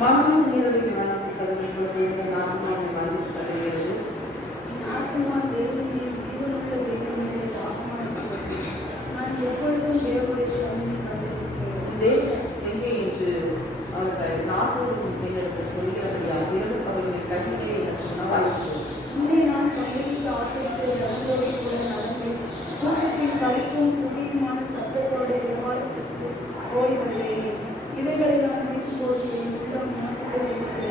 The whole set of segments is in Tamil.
மரணம் நீரடிக்கு வாழ்ந்து கதவுகளுடைய நாமமாக வாழ்ந்து கதவுகிறது. ஆத்மா தேவனுடைய ஜீவனுள்ள தேவனுடைய தாகமாக இருக்கிறது. நான் எப்பொழுதும் தேவனுடைய சந்நிதி கண்டிருக்கிறேன். தேவன் எங்கே என்று அவர்கள் நாடோடும் எங்களுக்கு சொல்லி அவருடைய கண்ணிலே எனக்கு உணவாயிற்று. முன்னே நான் பள்ளியில் ஆசிரியத்தை நடந்ததை கூட நடந்தேன். கூட்டத்தின் கழிப்பும் புதியமான சத்தத்தோடைய தேவாலயத்திற்கு போய் வருகிறேன். இவைகளை நான் நினைக்கும் போது என் உள்ளம் எனக்குள்ளே விடுகிறது.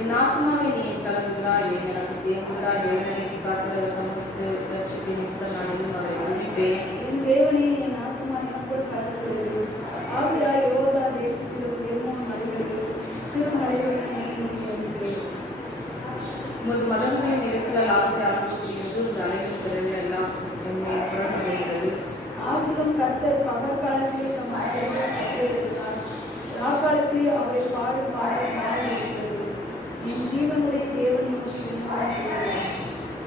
என் ஆத்மாவை நீ கலங்குகிறாய், எனக்கு தேங்குகிறாய். தேவனை காக்கிற சமூகத்து ரட்சிப்பின் நிமித்தம் நான் இன்னும் அவரை விடுவிப்பேன். என் தேவனே, என் ஆத்மா எனக்குள் கலங்குகிறது. ஆவியாய் யோர்தான் தேசத்திலும் எர்மோன் மலைகளிலும் சிறு மலைகளிலும் தோன்றுகிறேன். உமது மதங்களின் இறைச்சலால் ஆபத்தை அனுப்பக்கூடியது இந்த அலையின் பிறகு எல்லாம் என்னை புறந்து வருகிறது. ஆகிலும் கர்த்தர் பகற்காலத்திலே நம் கட்டளையிடுகிறார். நாற்காலத்திலே அவரை பாடும் பாடல் மாறியிருக்கிறது. என் ஜீவனுடைய தேவனை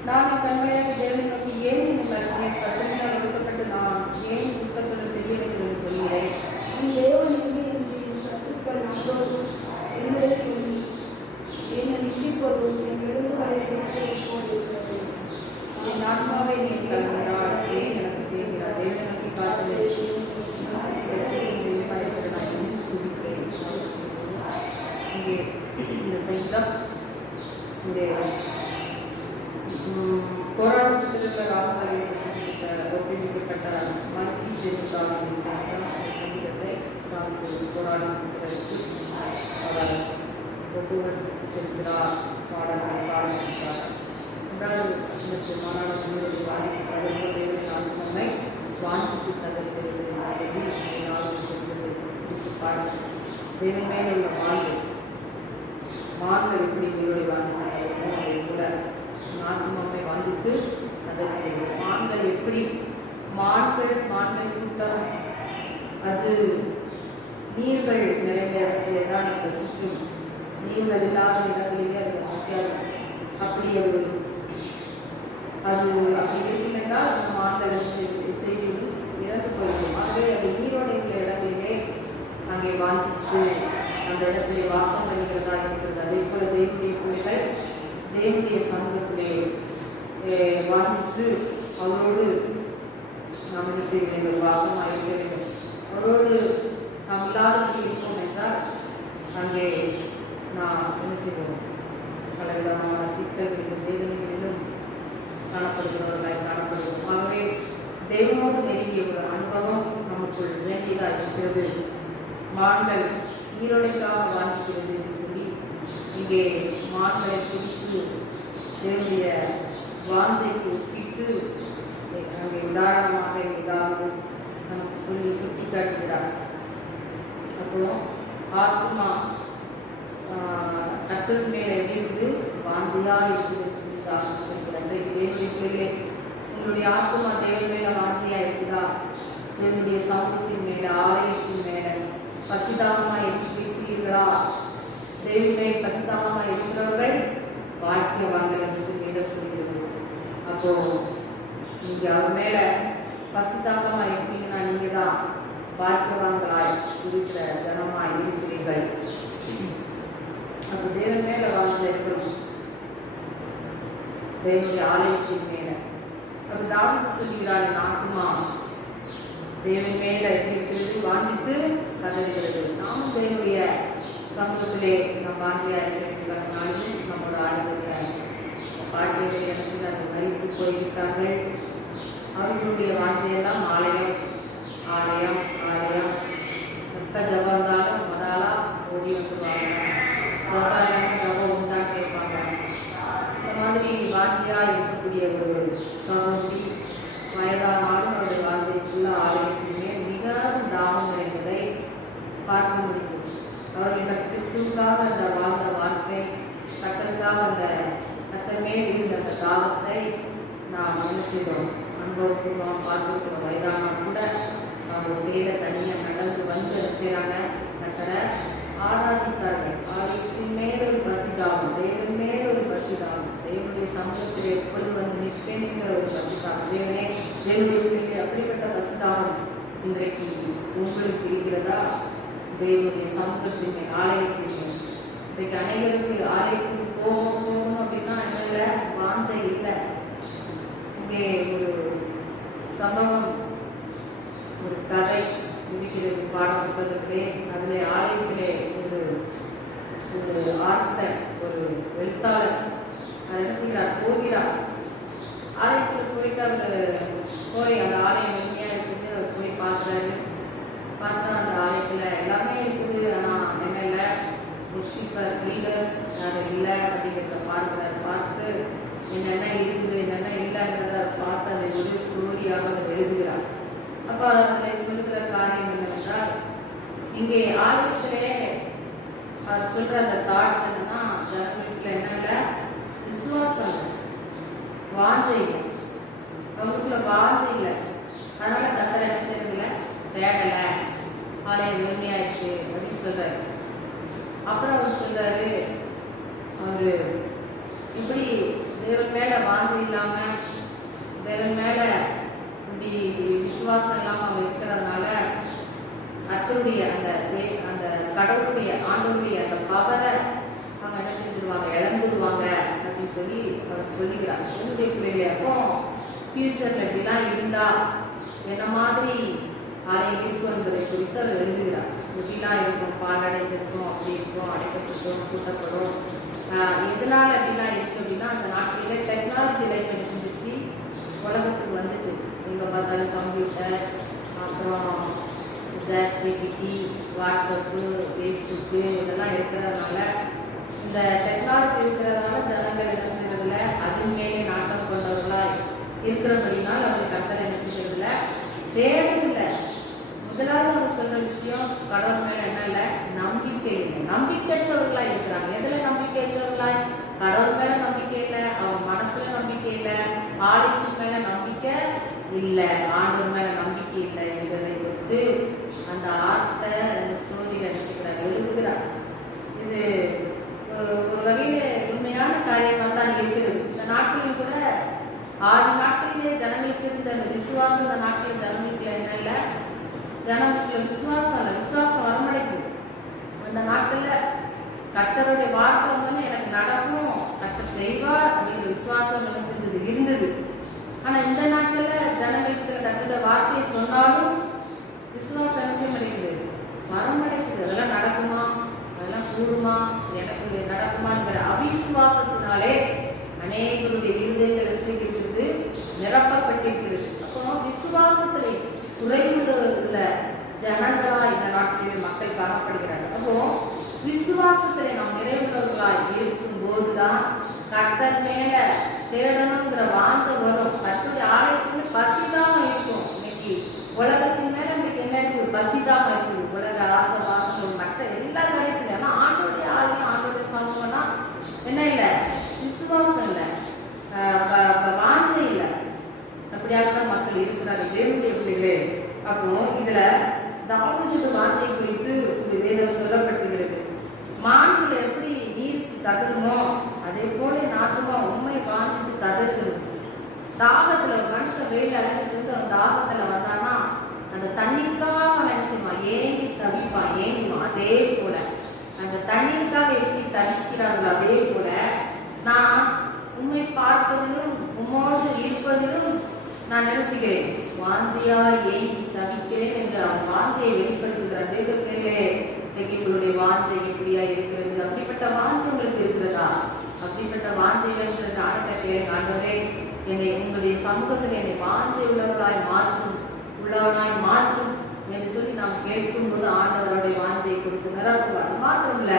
நான் என் தன்மையாக தேவனை நோக்கி ஏன் உங்கள் சத்தத்தினால் ஒடுக்கப்பட்டு நான் ஏன் துக்கத்துடன் தெரிய வேண்டும் என்று சொல்கிறேன். என் தேவன் எங்கே என்று என் சத்துக்கள் நாள்தோறும் என்னை சொல்லி என்னை நிந்திப்பதும் என் எலும்புகளை போட்டிருக்கிறது. என் ஆத்மாவை நீ கலந்தால் ஏன் எனக்கு தேவையா? தேவனை நோக்கி காத்து இங்கே இந்த சைத்தம் இந்த போராட்டத்திலுள்ள ராமரை ஒப்பிக்கப்பட்ட மல்கி சேமித்தாவின் சங்கீதத்தை போராட்டத்திற்கு அவர் ஒப்புவித்திருக்கிறார். பாடல்கள் பாடுகிறார். இரண்டாவது வசனத்தில் மாநாடு முழுவதும் வாங்கினை வாஞ்சித்து தகர்க்கிறது என்று சொல்லி நாளும் சொல்கிறது. பாடல் தேவன் மேல் உள்ள வாஞ்சை மான்கள் எப்படி உங்களுடைய வாஞ்சிக்கிறோமோ அதை கூட ஆத்மாவை வாஞ்சித்து தகர்க்கிறது. மான்கள் எப்படி மான்கள் கூட்டம் அது நீர்கள் நிறைந்த இடத்திலே தான் இப்போ சுற்றும். நீர்கள் இல்லாத இடங்களிலே அது வசிக்காது. அப்படி அது அப்படி இருக்குமென்றால் அந்த மான்கள் செய்து இறந்து போயிடும். ஆகவே அது நீரோடு உள்ள இடங்களிலே அங்கே வாஞ்சித்து அந்த இடத்திலே வாசம் பண்ணுகிறதா இருக்கிறது. அதே போல தேவனுடைய பிள்ளைகள் தேவனுடைய சமூகத்திலே வாஞ்சித்து அவரோடு நாம் என்ன செய்ய வேண்டும்? வாசமாக இருக்க வேண்டும். அவரோடு நாம் இல்லாதபடி இருப்போம் என்றால் அங்கே நாம் என்ன செய்வோம்? பலவிதமான சிக்கல்களிலும் வேதனைகளிலும் காணப்படுகிறவர்களாய் காணப்படுவோம். ஆகவே தெய்வமோடு நெருங்கிய ஒரு அனுபவம் நமக்குள் வேண்டியதாக இருக்கிறது. மான்கள் நீரோடைக்காக வாஞ்சிக்கிறது என்று சொல்லி இங்கே மான்களை குறித்து தேவனுடைய வாஞ்சைக்கு ஒப்பிட்டு அங்கே உதாரணமாக ஏதாவது நமக்கு சொல்லி சுட்டி காட்டுகிறார். அப்போ ஆத்மா கர்த்தர் மேலே இருந்து வாந்தியா இருக்குது சொல்கிறார். தேவனுடைய உங்களுடைய ஆத்மா தேவன் மேல வாந்தியா இருக்குதா? தேவனுடைய சமூகத்தின் மேல ஆலயத்தின் மேல பசிதாபமா இருக்கிறீர்களா? தேவனை பசிதாபமா இருக்கிறவர்கள் வாக்கியவான்கள் என்று சொல்லி சொல்கிறது. அப்போ நீங்க அவர் மேல பசிதாபமா இருப்பீங்கன்னா நீங்க தான் வாக்கியவான்களாய் இருக்கிற ஜனமாய் இருக்கிறீர்கள். அப்போ தேவன் மேல வாழ்ந்து இருக்கணும், தேவனுடைய ஆலயத்தின் மேல. அப்போ தாவீது சொல்கிறார், என் ஆத்மா தேவன் மேல இருக்கிறது வாஞ்சித்து கதறுகிறது. நாமும் தேவனுடைய சமூகத்திலே நம் வாஞ்சியா இருக்கிறார்கள். நம்மளோட ஆளுகிற பாட்டியை என்ன செய்ய மறித்து போயிருக்கார்கள். அவர்களுடைய வாஞ்சையெல்லாம் ஆலயம் ஆலயம் ஆலயம். மொத்த ஜபம் இருந்தாலும் மதாலா ஓடி வந்துருவாங்க. ஜபம் உண்டா கேட்பாங்க. இந்த மாதிரி வாஞ்சியா இருக்கக்கூடிய ஒரு சகோதரி வயதானாலும் அவருடைய வாஞ்சைக்குள்ள ஆலயத்திலே மிகவும் தாமங்கள் என்பதை பார்க்க முடியும். அவர்கள் கிறிஸ்துவுக்காக அந்த வாழ்ந்த வாழ்க்கை, கத்தருக்காக அந்த கத்தமே இருந்த அந்த தாகத்தை நாம் என்ன செய்தோம்? அனுபவப்பூர்வம் பார்த்துருக்கிறோம். வயதானா கூட அவங்க மேலே தனியாக நடந்து வந்து என்ன செய்கிறாங்க? கத்தரை ஆராதித்தார்கள். ஆலயத்தின் மேலொரு பசிதாகும், தேவன் மேலொரு பசிதாகும், தேவனுடைய சமூகத்தில் எப்பொழுது வந்து நிற்பேன்கிற ஒரு பசிதாகும். தேவனே தேவனுடைய அப்படிப்பட்ட பசிதாகும் இன்றைக்கு உங்களுக்கு இருக்கிறதா? தேவனுடைய சமூகத்தின் மேல் ஆலயத்தின் மேல் சம்பவம், ஒரு கதை இருக்கிறது பாடம் புத்தகத்திலே. அதிலே ஆலயத்திலே ஒரு ஆர்த்த ஒரு எழுத்தாளர் என்ன செய்கிறார், போகிறார். ஆலயத்தில் போயிட்டு அவர் போய் அந்த ஆலயம் வெண்மையாக இருக்குது, அவர் போய் பார்க்குறாரு. பார்த்தா அந்த ஆலயத்தில் எல்லாமே இருக்குது, ஆனால் என்ன இல்லை, முஷிப்பர் லீடர்ஸ் அது இல்லை அப்படிங்கிறத பார்க்குறாரு. பார்த்து என்னென்ன இருக்குது என்னென்ன இல்லைங்கிறத பார்த்து அதை ஒரு ஸ்டோரியாக அதை எழுதுகிறார். அப்போ அதில் சொல்லுகிற காரியம் என்னவென்றால், இங்கே ஆலயத்திலே அவர் சொல்கிற அந்த தாட்ஸ் என்னன்னா, ஜனங்களுக்குள்ள என்னென்ன விசுவாசம் இல்லை, வாஞ்சை இல்லை, அவங்களுக்குள்ள வாஞ்சை இல்லை. அதனால கத்தரை என்ன செய்யறதில்ல, தேடலை, ஆலயம் வெறுமையாக இருக்கு அப்படின்னு சொல்றாரு. அப்புறம் அவர் சொல்றாரு, அவரு இப்படி தேவன் மேல வாஞ்சை இல்லாம, தேவன் மேல இப்படி விசுவாசம் இல்லாம அவங்க இருக்கிறதுனால கர்த்தருடைய அந்த கடவுளுடைய ஆண்டவருடைய அந்த பவரை அவங்க என்ன செஞ்சிருவாங்க, இழந்துடுவாங்க அப்படின்னு சொல்லி அவர் சொல்லுகிறார். என்னுடைய பிள்ளைங்க அப்போ ஃபியூச்சர்ல இப்படிலாம் இருந்தா என்ன மாதிரி ஆலயம் இருக்கும் என்பதை குறித்து அவர் எழுதுகிறார். எப்படிலாம் இருக்கும், பாலடைஞ்சிருக்கும், அப்படி இருக்கும், அடைக்கப்பட்டோம், கூட்டப்படும். எதனால அப்படிலாம் இருக்கு அப்படின்னா, அந்த நாட்டிலே டெக்னாலஜி லைஃப் என்ன செஞ்சிச்சு, உலகத்துக்கு வந்துட்டு எங்கே பார்த்தாலும் கம்ப்யூட்டர், அப்புறம் ஜிபிடி, வாட்ஸ்அப்பு, ஃபேஸ்புக்கு இதெல்லாம் இருக்கிறதுனால, இந்த டெக்னாலஜி இருக்கிறதுனால ஜனங்கள் என்ன செய்யறதில்ல, அது மேலே நாட்டம் கொண்டவர்களா இருக்கிறபடினால் அவங்க கத்தரை என்ன செய்யறதில்ல, தேடவில்லை. முதலாவது அவங்க சொல்ற விஷயம், கடவுள் மேல என்ன இல்லை, நம்பிக்கை இல்லை, நம்பிக்கையற்றவர்களா இருக்கிறாங்க. எதுல நம்பிக்கையற்றவர்களாய், கடவுள் மேல நம்பிக்கை இல்லை, அவங்க மனசுல நம்பிக்கை இல்லை, ஆலயத்து மேல நம்பிக்கை இல்லை, ஆண்டவர் மேல நம்பிக்கை இல்லை என்பதை பொறுத்து அந்த ஆர்ட்ட அந்த ஸ்டோரியில நினைச்சுக்கிறார், எழுதுகிறார். இது ஒரு வகையில உண்மையான காரியமா தான் இருக்குது. இந்த நாட்டிலும் கூட ஆறு நாட்டிலே ஜனங்களுக்கு இருந்த அந்த விசுவாசம், இந்த நாட்டில் ஜனங்களுக்கு என்ன இல்லை, ஜனங்களுக்குள்ள விசுவாசம் இல்லை, விசுவாசம் வரமடைக்குது. அந்த நாட்டில் கர்த்தருடைய வார்த்தை வந்து எனக்கு நடக்கும், கர்த்தர் செய்வார் அப்படிங்கிற விசுவாசம் என்ன செஞ்சது, இருந்தது. ஆனா இந்த நாட்டில் ஜனங்களுக்கு கர்த்தருடைய வார்த்தையை சொன்னாலும் விசுவாசம் என்ன செய்ய மாட்டேங்குது, வரமடைக்குது. அதெல்லாம் நடக்குமா, அதெல்லாம் கூடுமா, எனக்கு நடக்குமாங்கிற அவிசுவாசத்தினாலே அநேகருடைய இருதயங்கள் செய்திருக்கிறது, நிரப்பப்பட்டிருக்கிறது. அப்போ விசுவாசத்திலே குறைவுள்ள ஜனங்களா இந்த நாட்டில் மக்கள் காணப்படுகிறார்கள். அப்போ விசுவாசத்திலே நாம் நிறைவுள்ளவர்களாய் இருக்கும் போதுதான் கர்த்தர் மேல தேடணுங்கிற வாஞ்சை வரும். கர்த்தருடைய ஆலயத்துக்கு பசிதான் இருக்கும். இன்னைக்கு உலகத்தின் மேல இன்னைக்கு என்ன இருக்குது, பசிதான் இருக்குது. உலக ஆசை வாசம் மற்ற எல்லா காரியத்திலும், ஆனா ஆண்டோடைய ஆலயம் ஆண்டோடைய சமூகம்னா என்ன இல்லை, விசுவாசம் இல்லை, வாஞ்சை இல்லை. அப்படியாக மக்கள் இருக்கிறாங்க, தேவனுடைய பிள்ளைகளே. அப்போ இதுல தாவீது வாஞ்சை குறித்து வேதம் சொல்லப்பட்டிருக்கிறது. மான்கள் எப்படி நீருக்கு கதறுமோ அதே போல நாட்டுமா உண்மை வாஞ்சிட்டு கதறுகிறது. தாகத்துல ஒரு மனுஷன் வெயில் அழைச்சிட்டு இருந்து அவன் தாகத்துல வந்தான்னா அந்த தண்ணிக்காக அவன் என்ன செய்வான், ஏங்கி தவிப்பான், ஏங்குவான். அதே போல அந்த தண்ணீருக்காக எப்படி தவிக்கிறார்கள், அதே போல நான் உண்மை பார்ப்பதிலும் உம்மோடு இருப்பதிலும் நான் நினைச்சுகிறேன், வாந்தியா ஏங்கி தவிக்கிறேன் என்று அவன் வாஞ்சையை வெளிப்படுத்துகிறார். தேவர்களே, எங்களுடைய வாஞ்சை எப்படியா இருக்கிறது? அப்படிப்பட்ட வாஞ்சை உங்களுக்கு இருக்கிறதா? அப்படிப்பட்ட வாஞ்சைகள் ஆண்டவரே, என்னை உங்களுடைய சமூகத்தில் என்னை வாஞ்சை உள்ளவனாய் மாற்றும் என்று சொல்லி நாம் கேட்கும்போது ஆண்டவருடைய வாஞ்சையை கொடுத்து நிரப்புவார். மாத்திரம் இல்ல,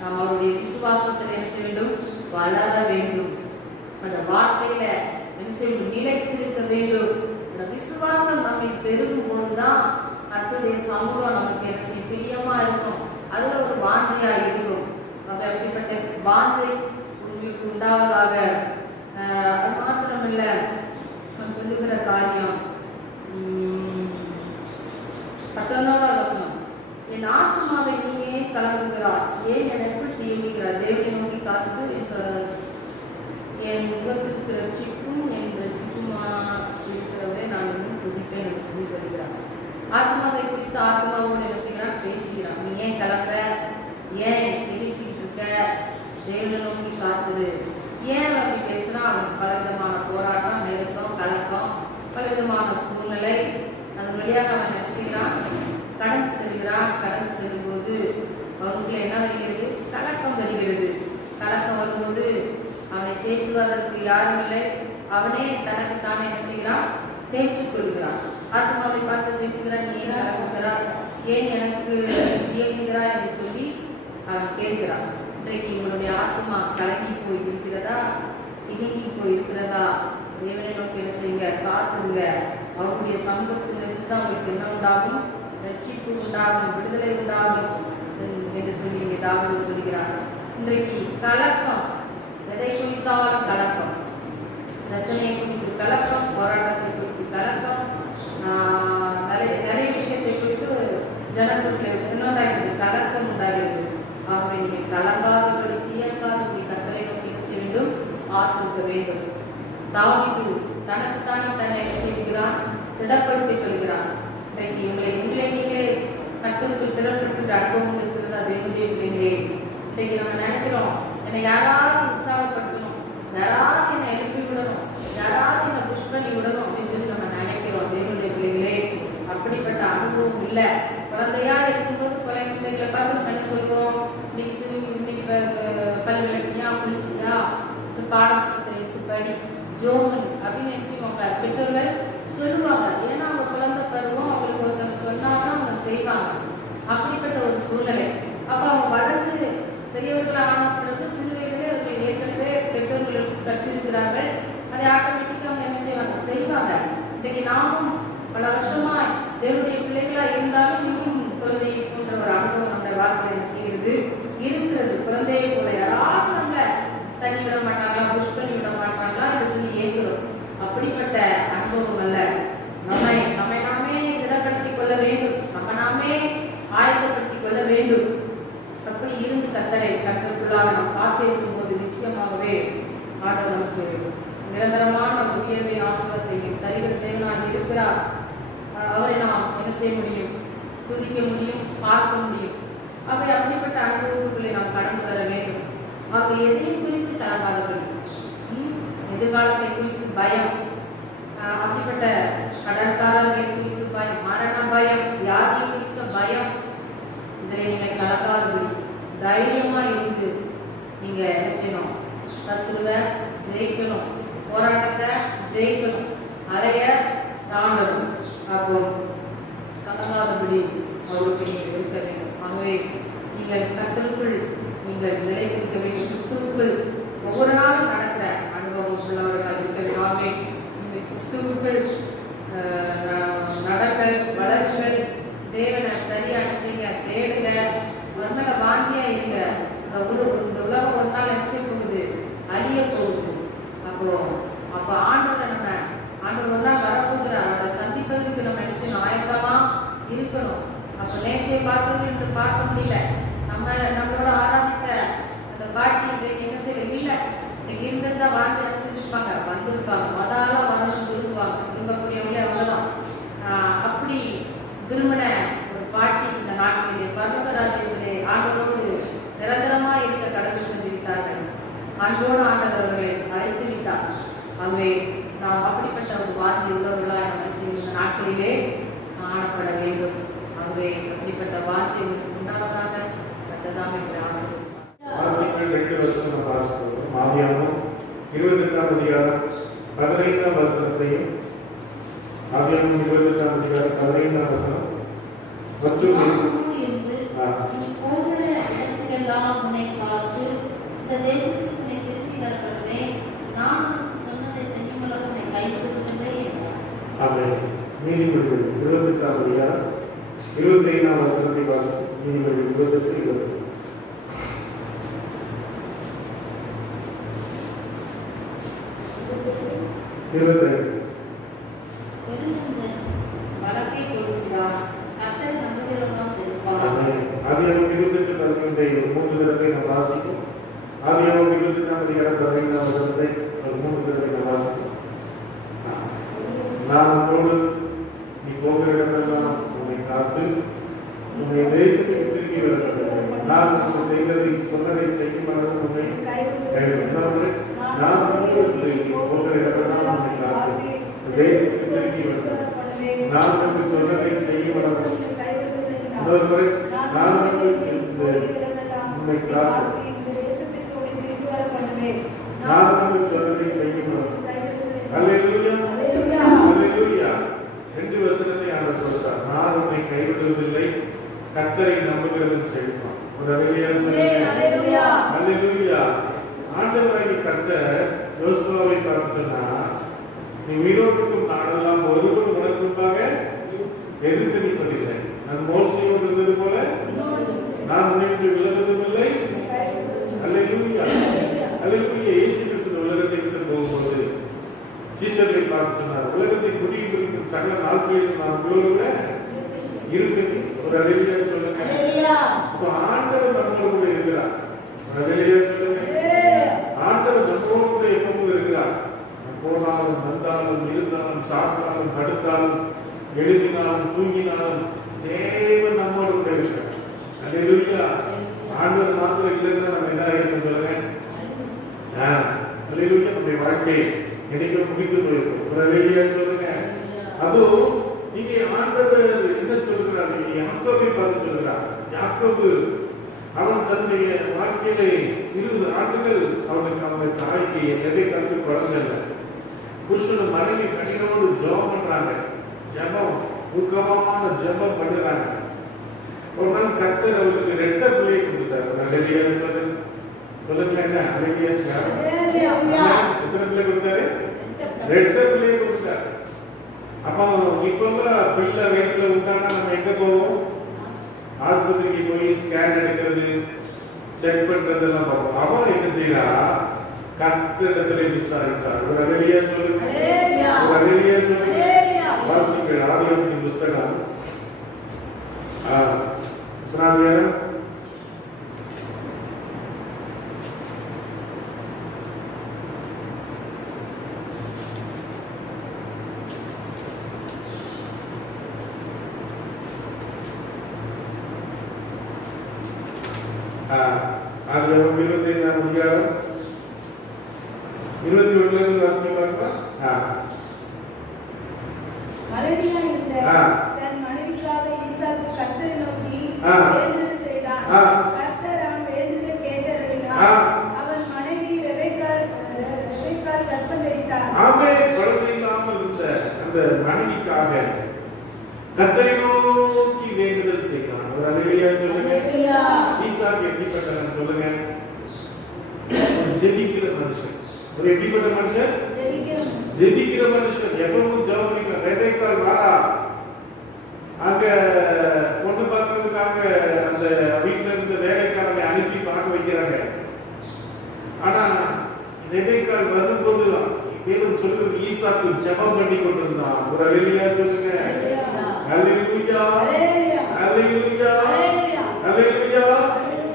நாம் அவருடைய விசுவாசத்தில் என்ன செய்ய வேண்டும், வளர வேண்டும். அந்த வார்த்தையில என்ன செய்யணும், நிலைத்திருக்க வேண்டும். அந்த விசுவாசம் நம்மை பெருகும் போதுதான் கர்த்தருடைய சமூகம் நமக்கு என்ன செய்யும், பிரியமா இருக்கும். அதுல ஒரு வாஞ்சையா இருக்கும். அப்படிப்பட்ட வாஞ்சை உங்களுக்கு உண்டாவதாக. அது மாத்திரமில்ல, சொல்லுகிற காரியம் 19வது வசனம், என் ஆத்மாவை நீயே கலங்குகிறார், ஏன் எனக்குள் தீங்குகிறார். தேவனை நோக்கி காத்து என் முகத்துக்கு ரட்சிப்பும் என் ரட்சிப்புமா இருக்கிறவரை நான் இன்னும் துதிப்பேன் என்று சொல்லி சொல்கிறார். ஆத்மாவை குறித்து ஆத்மாவோடு என்ன செய்கிறான், பேசுகிறான். நீ ஏன் கலக்க, ஏன் பிரிச்சுக்கிட்டு இருக்க, தேவனை நோக்கி காத்துது. ஏன் அப்படி பேசுனா அவனுக்கு பலவிதமான போராட்டம், நெருக்கம், கலக்கம் பலவிதமான சூழ்நிலை, அதன் வழியாக அவன் என்ன செய்கிறான்? கடந்து செல்கிறான். கடந்து செல்லும்போது அவனுக்குள்ள என்ன வருகிறது? கலக்கம் வருகிறது. கலக்கம் வரும்போது அவனை தேற்றுவதற்கு யாரும் இல்லை. அவனே தனக்கு தானே என்ன செய்கிறான்? தேற்றிக் கொள்கிறான். ஆத்மாவை பார்த்து பேசுகிறான், நீ ஏன் கலக்குகிறாய், ஏன் எனக்கு இயங்குகிறாய் என்று சொல்லி அவன் கேட்கிறான். இன்றைக்கு உங்களுடைய ஆத்மா கலங்கி போய் இருக்கிறதா, இணங்கி போய் இருக்கிறதா? தேவனை நோக்கி என்ன செய்யுங்க? காத்துங்க. அவருடைய சமூகத்திலிருந்து அவங்களுக்கு என்ன உண்டாகும்? ரட்சிப்பு உண்டாகும், விடுதலை உண்டாகும் என்று சொல்லி இங்கே தாவீது சொல்கிறார். இன்றைக்கு கலக்கம், எதை குறித்தாலும் கலக்கம், பிரச்சனையை குறித்து கலக்கம், போராட்டத்தை குறித்து கலக்கம், நிறைய விஷயத்தை குறித்து ஜனங்களுக்கு என்னுடைய கலக்கம் உண்டாகிறது. ஆகவே நீங்கள் கலங்காதபடி, இயங்காதபடி கர்த்தரை நோக்கி என்ன செய்ய வேண்டும்? ஆற்றிருக்க வேண்டும். தாவீது தனக்குத்தானே தன்னை செய்கிறான், திடப்படுத்திக் கொள்கிறான். இன்றைக்கு உங்களை நீங்களே கர்த்தருக்குள் திடப்படுத்துகிற அனுபவம் இருக்கிறது. அது என்னுடைய இன்றைக்கு நம்ம நினைக்கிறோம், என்னை யாராவது உற்சாகப்படுத்தணும், யாராவது என்னை எழுப்பி விடணும், யாராவது என்னை புஷ் பண்ணி விடணும் அப்படின்னு சொல்லி நம்ம நினைக்கிறோம். தேவனுடைய பிள்ளைகளே, அப்படிப்பட்ட அனுபவம் இல்லை. குழந்தையா இருக்கும்போது குழந்தைகளை பார்த்து நம்ம என்ன சொல்லுவோம்? இன்னைக்கு பல் விளக்கியா, குளிச்சியா, பாடத்தை எடுத்து படி, ஜோமன் அப்படின்னு நினைச்சுவாங்க பெற்றோர்கள் சொல்லுவாங்க. ஏன்னா அவங்க குழந்தை பருவம், அவங்களுக்கு ஒருத்தவங்க சொன்னாதான் அவங்க செய்வாங்க. அப்படிப்பட்ட ஒரு சூழ்நிலை. அப்போ அவங்க வளர்ந்து பெரியவர்கள் ஆன பிறகு சிறு வயதிலே அவர்கள் ஏற்கனவே பெற்றோர்களுக்கு கற்றிருக்கிறார்கள். அதை ஆட்டோமேட்டிக்காக அவங்க என்ன செய்வாங்க. இன்றைக்கு நாமும் பல வருஷமா தேவனுடைய பிள்ளைகளா இருந்தாலும் இன்னும் குழந்தையை போன்ற ஒரு அனுபவம் நம்முடைய வாழ்க்கையில் என்ன செய்கிறது? இருக்கிறது. குழந்தையை போல யாராவது நம்மளை தண்ணி விட மாட்டாங்களா, புஷ் பண்ணி விட மாட்டாங்களா என்று சொல்லி ஏங்குறோம். அப்படிப்பட்ட அனுபவம் அல்ல. நம்மை நாமே திடப்படுத்திக் கொள்ள வேண்டும், நம்ம நாமே ஆயத்தப்படுத்திக் கொள்ள வேண்டும். அப்படி இருந்து கர்த்தருக்குள்ளாக நாம் காத்திருக்கும் போது நிச்சயமாகவே ஆண்டவர் நமக்கு நிரந்தரமான உயர்வை ஆசீர்வாதத்தை தருகிற தேவனாக இருக்கிறார். அவரை நாம் என்ன செய்ய முடியும்? துதிக்க முடியும், பார்க்க முடியும். அவை அப்படிப்பட்ட அனுபவத்துக்குள்ளே நாம் கடந்து வர வேண்டும். ஆக எதையும் குறித்து கலங்காதபடி, எதிர்காலத்தை குறித்து பயம், அப்படிப்பட்ட கடற்காரர்களை குறித்து பயம், மரண பயம், வியாதி குறித்த பயம், இதில் நீங்கள் கலங்காதபடி தைரியமா இருந்து நீங்க என்ன செய்யணும்? சத்துருவை ஜெயிக்கணும், போராட்டத்தை ஜெயிக்கணும், அலைய தாண்டணும். அப்போ கலங்காதபடி அவருக்கு நீங்கள் இருக்க வேண்டும். ஆகவே நீங்கள் கர்த்தருக்குள் நீங்கள் நிலைத்திருக்க வேண்டும். கிறிஸ்துவுக்குள் ஒவ்வொரு நாளும் நடக்கிற அனுபவம் உள்ளவர்களாக இருக்க வேண்டும். ஆகவே நீங்கள் கிறிஸ்துவுக்குள் நடங்கள், வளருங்கள், தேவனை சரியா செய்ய தேடுங்க, ஒருநாள வாங்கியா இருங்க. இந்த உலகம் ஒரு நாள் என்ன செய்ய போகுது? அழிய போகுது. அப்போ ஆண்டவர் ஒரு நாள் வரப்போகிறார். அதை சந்திப்பதற்கு நம்ம என்ன செய்யணும்? ஆயத்தமா இருக்கணும். அப்போ நேற்றைய பார்த்தது என்று பார்க்க முடியல. நம்மளோட ஆராதித்த அந்த பாட்டி இன்றைக்கு என்ன செய்யறது? இல்லை, இன்னைக்கு இருந்திருந்தா வாழ்ந்து நினைச்சிருப்பாங்க, வந்திருப்பாங்க, மதால வரணும் விரும்புவாங்க, விரும்பக்கூடியவங்களே அவ்வளவுதான். அப்படி விரும்பின ஒரு பாட்டி இந்த நாட்டிலே பரலோக ராஜ்யத்திலே ஆண்டவரோடு நிரந்தரமா இருக்க கடந்து சென்று விட்டார்கள். அன்போடு ஆண்டவர் அவர்களை அழைத்து விட்டார். ஆகவே நாம் அப்படிப்பட்ட ஒரு வாஞ்சி உள்ளவர்களாக நம்ம செய்யும் இந்த நாட்களிலே காணப்பட வேண்டும். ஆகவே அப்படிப்பட்ட வாஞ்சி உண்டாவதாக கர்த்தர் என்று வாசிகள் 2 வசனம் வாசிக்கிறோம். ஆதியாகமம் 28ஆம் அதிகாரம் 15ஆம் வசனத்தையும், ஆதியாகமம் 28ஆம் அதிகாரம் 15ஆம் வசனம் மற்றும் உன்னை பார்த்து இந்த தேசத்துக்கு உன்னை திருப்பி வரப்படுமே, நான் சொன்னதை செய்யும் அளவு உன்னை கைவிடுவதே என்றார். ஆமென். நீதிமொழிகள் 28ஆம் அதிகாரம் 25ஆம் வசனத்தை வாசிக்கிறோம். நீதிமொழிகள் 28:20. வழக்கை கொடுக்கிறார், கர்த்தர் நம்புகிறவர்களாக செலுத்துவார். ஆதியாகமம் 28:15 3 தடவை நாம் வாசிப்போம். ஆதியாகமம் 28ஆம் அதிகாரம் 15ஆம் வசனத்தை 3 தடவை நாம் வாசிப்போம். நான் உன்னோடு நீ போகிற இடமெல்லாம் உன்னை காத்து உன்னை தேசத்துக்கு திரும்பி வரப்படுகிறேன். நான் உனக்கு சொன்னதை செய்யும் அளவு உன்னை கைவிடுவேன். நான் உன்னோடு நீ போகிற இடமெல்லாம் உன்னை காத்து தேசத்துக்கு போகிறவர்களெல்லாம் உம்மை நீ காத்து பார்த்து இந்த தேசத்துக்கு உன்னை திரும்பி வர பண்ணுவேன். நான் உமக்கு சொன்னதை செய்யும். கைவிடுதலை. அல்லேலூயா. அல்லேலூயா. அல்லேலூயா. 2 வசனத்தை ஆண்டவர் கொடுத்தார். நான் உன்னை கைவிடுவதில்லை, கர்த்தரை நம்புகிறவன் செழிப்பான். ஒரு அல்லேலூயா சொல்லுங்க. அல்லேலூயா. அல்லேலூயா. ஆண்டவராகிய கர்த்தர் யோசுவாவை பார்த்து சொன்னார், நீ உயிரோடுக்கும் நாளெல்லாம் ஒருவரும் உனக்கு முன்பாக எதிர்த்து நிற்பதில்லை. நான் மோசேயோடு இருந்தது போல நான் உன்னை விட்டு விலகுவதும் இல்லை. அல்லேலூயா. அல்லேலூயா. இயேசு கிறிஸ்து உலகத்தை விட்டு போகும்போது சீசர்களை பார்த்து சொன்னார், உலகத்தை குடியிருக்கும் சகல நாட்களில் நான் உங்களோட இருப்பேன். ஒரு அல்லேலூயா சொல்லுங்க. அப்ப ஆண்டவர் நம்மளோடு கூட இருக்கிறார். ஒரு அல்லேலூயா சொல்லுங்க. ஆண்டவர் நம்மோடு கூட எப்பவும் இருக்கிறார். போனாலும் வந்தாலும் இருந்தாலும் சாப்பிட்டாலும் படுத்தாலும் எழுதினாலும் தூங்கினாலும் தேவன் நம்மோடு கூட இருக்கிறார். அல்லேலூயா. ஆண்டவர் மாத்திரம் இல்லைன்னா நம்ம என்ன ஆயிருக்கும் சொல்லுங்க. அல்லேலூயா. நம்முடைய வாழ்க்கை என்னைக்கு முடித்து போயிருக்கும். ஒரு அல்லேலூயா சொல்லுங்க. அதுவும் நீங்க ஆண்டவர் என்ன சொல்கிறார்? யாக்கோபை பார்த்து சொல்கிறார். யாக்கோபு அவன் தன்னுடைய வாழ்க்கையிலே 20 ஆண்டுகள் அவங்க தாய்க்கு எதை கல்வி குழந்தை இல்லை. புருஷன் மனைவி கடினோடு ஜெபம் பண்றாங்க. ஜெபம் ஊக்கமான ஜெபம் பண்ணுறாங்க. ஒரு நாள் கர்த்தர் அவருக்கு 2 பிள்ளையை கொடுத்தாரு. அல்லேலூயா சொல்லுங்க. சொல்லுங்க என்ன? அல்லேலூயா. எத்தனை பிள்ளை கொடுத்தாரு? 2 பிள்ளையை கொடுத்தாரு. அப்போ இப்பெல்லாம் பிள்ளை வயிற்றுல விட்டானா நம்ம எங்க போவோம்? ஆஸ்பத்திரிக்கு போய் ஸ்கேன் எடுக்கிறது, செக் பண்றதெல்லாம் பார்ப்போம். அவன் என்ன செய்யறா? கர்த்தரிடத்திலே விசாரித்தார். ஒரு அல்லேலூயா சொல்லுங்க. ஒரு அல்லேலூயா சொல்லுங்க. வாசிங்கள் ஆதியாகமத்தின் புஸ்தகம் எத்தனாவது? அதுல 25 முடியாது. 21 வாசிக்க பாருங்க. மலடியா இருந்த தன் மனைவிக்காக ஈசாக்கு கர்த்தரை நோக்கி வேண்டுதல் செய்தான். கர்த்தர் அவன் வேண்டுதலை கேட்டருளினார். அவன் மனைவி ரெபெக்காள் கர்ப்பம் தரித்தாள். ஆமென். குழந்தை இல்லாமல் இருந்த அந்த மனைவிக்காக கர்த்தரை நோக்கி வேண்டுதல் செய்தான். ஒரு அல்லேலூயா சொல்லுங்க. ஈசாக்கு எப்படிப்பட்டவன் சொல்லுங்க? ஜெபிக்கிற மனுஷன். ஒரு எப்படிப்பட்ட மனுஷன்? ஜெபிக்கிற மனுஷன். எப்பவும் ஜெபம் பண்ணிக்கிற. ரெபெக்காள் வாரா அங்க பொண்ணு பார்க்கறதுக்காக அந்த வீட்டுல இருந்த வேலைக்காரனை அனுப்பி பார்க்க வைக்கிறாங்க. ஆனா ரெபெக்காள் வரும்போது தேவன் சொல்றது ஈசாக்கு ஜெபம் பண்ணி கொண்டிருந்தான். ஒரு அல்லேலூயா சொல்லுங்க. அல்லேலூயா. அல்லேலூயா. அல்லேலூயா.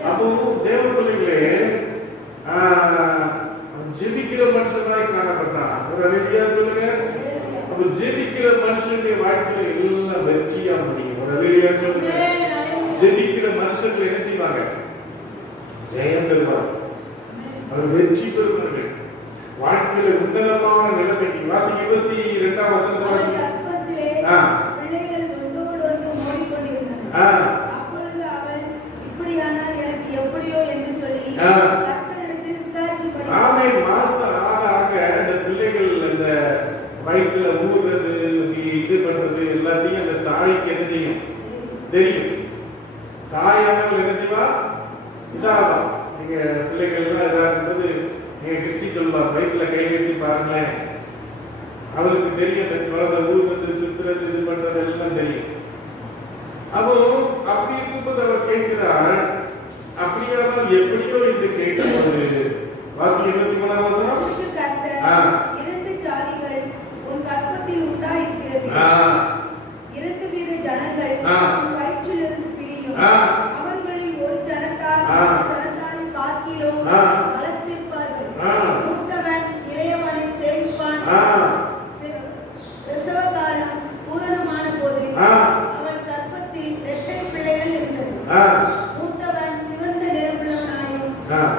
அப்போ தேவ பிள்ளைகளே ஜெபிக்கிற மனுஷனாய் காணப்பட்டான். ஒரு அல்லேலூயா சொல்லுங்க. அப்போ ஜெபிக்கிற மனுஷனுடைய வாழ்க்கையில எல்லாம் வெற்றியா முடியும். ஒரு அல்லேலூயா சொல்லுங்க. ஜெபிக்கிற மனுஷர்கள் என்ன செய்வாங்க? ஜெயம் பெறுவாங்க. அவர் வெற்றி பெறுவார்கள். வாழ்க்கையில உன்னதமான நிலைமைக்கு. வாசிக்க 22ஆம் வசனத்தை வாசிக்க. பிள்ளைகள் ஒன்றோடு ஒன்று மோதிக்கொண்டிருந்தன. அப்பொழுது அவள் இப்படியானால் எனக்கு எப்படியோ என்று சொல்லி கர்த்தரிடத்தில் விசாரிக்கும்படி. ஆமென். மாசம் ஆக அந்த பிள்ளைகள் அந்த வயிற்றுல ஊறுறது, இது பண்றது எல்லாத்தையும் அந்த தாய்க்கு என்ன செய்யும்? தெரியும். தாயானவள் என்ன செய்வா? இதாவா. நீங்க பிள்ளைகள் எல்லாம் இதா இருக்கும்போது நீங்க கிறிஸ்டி சொல்லுவாங்க, வயிற்றுல கை வச்சு பாருங்களேன். அவளுக்கு தெரியும் அந்த குழந்தை ஊறுறது, சுத்துறது, இது பண்றது எல்லாம் தெரியும். அப்போ அப்படி இருக்கும்போது அவர் கேட்கிறார், அப்படியானால் எப்படியோ என்று கேட்கும்போது வாசி 23ஆம் வசனம். 2 ஜாதிகள் உன் கர்ப்பத்தில் உண்டாயிருக்கிறது. 2 வித ஜனங்கள் உன் வயிற்றிலிருந்து பிரியும். அவர்களில் ஒரு ஜனத்தாரின் காத்திலும் வளர்த்திருப்பார்கள். மூத்தவன் இளையவனை சேமிப்பான். பிரசவ காலம் பூரணமான போது அவன் கர்ப்பத்தில் 2 பிள்ளைகள் இருந்தது. மூத்தவன் சிவந்த நிறமுள்ளவனாயும்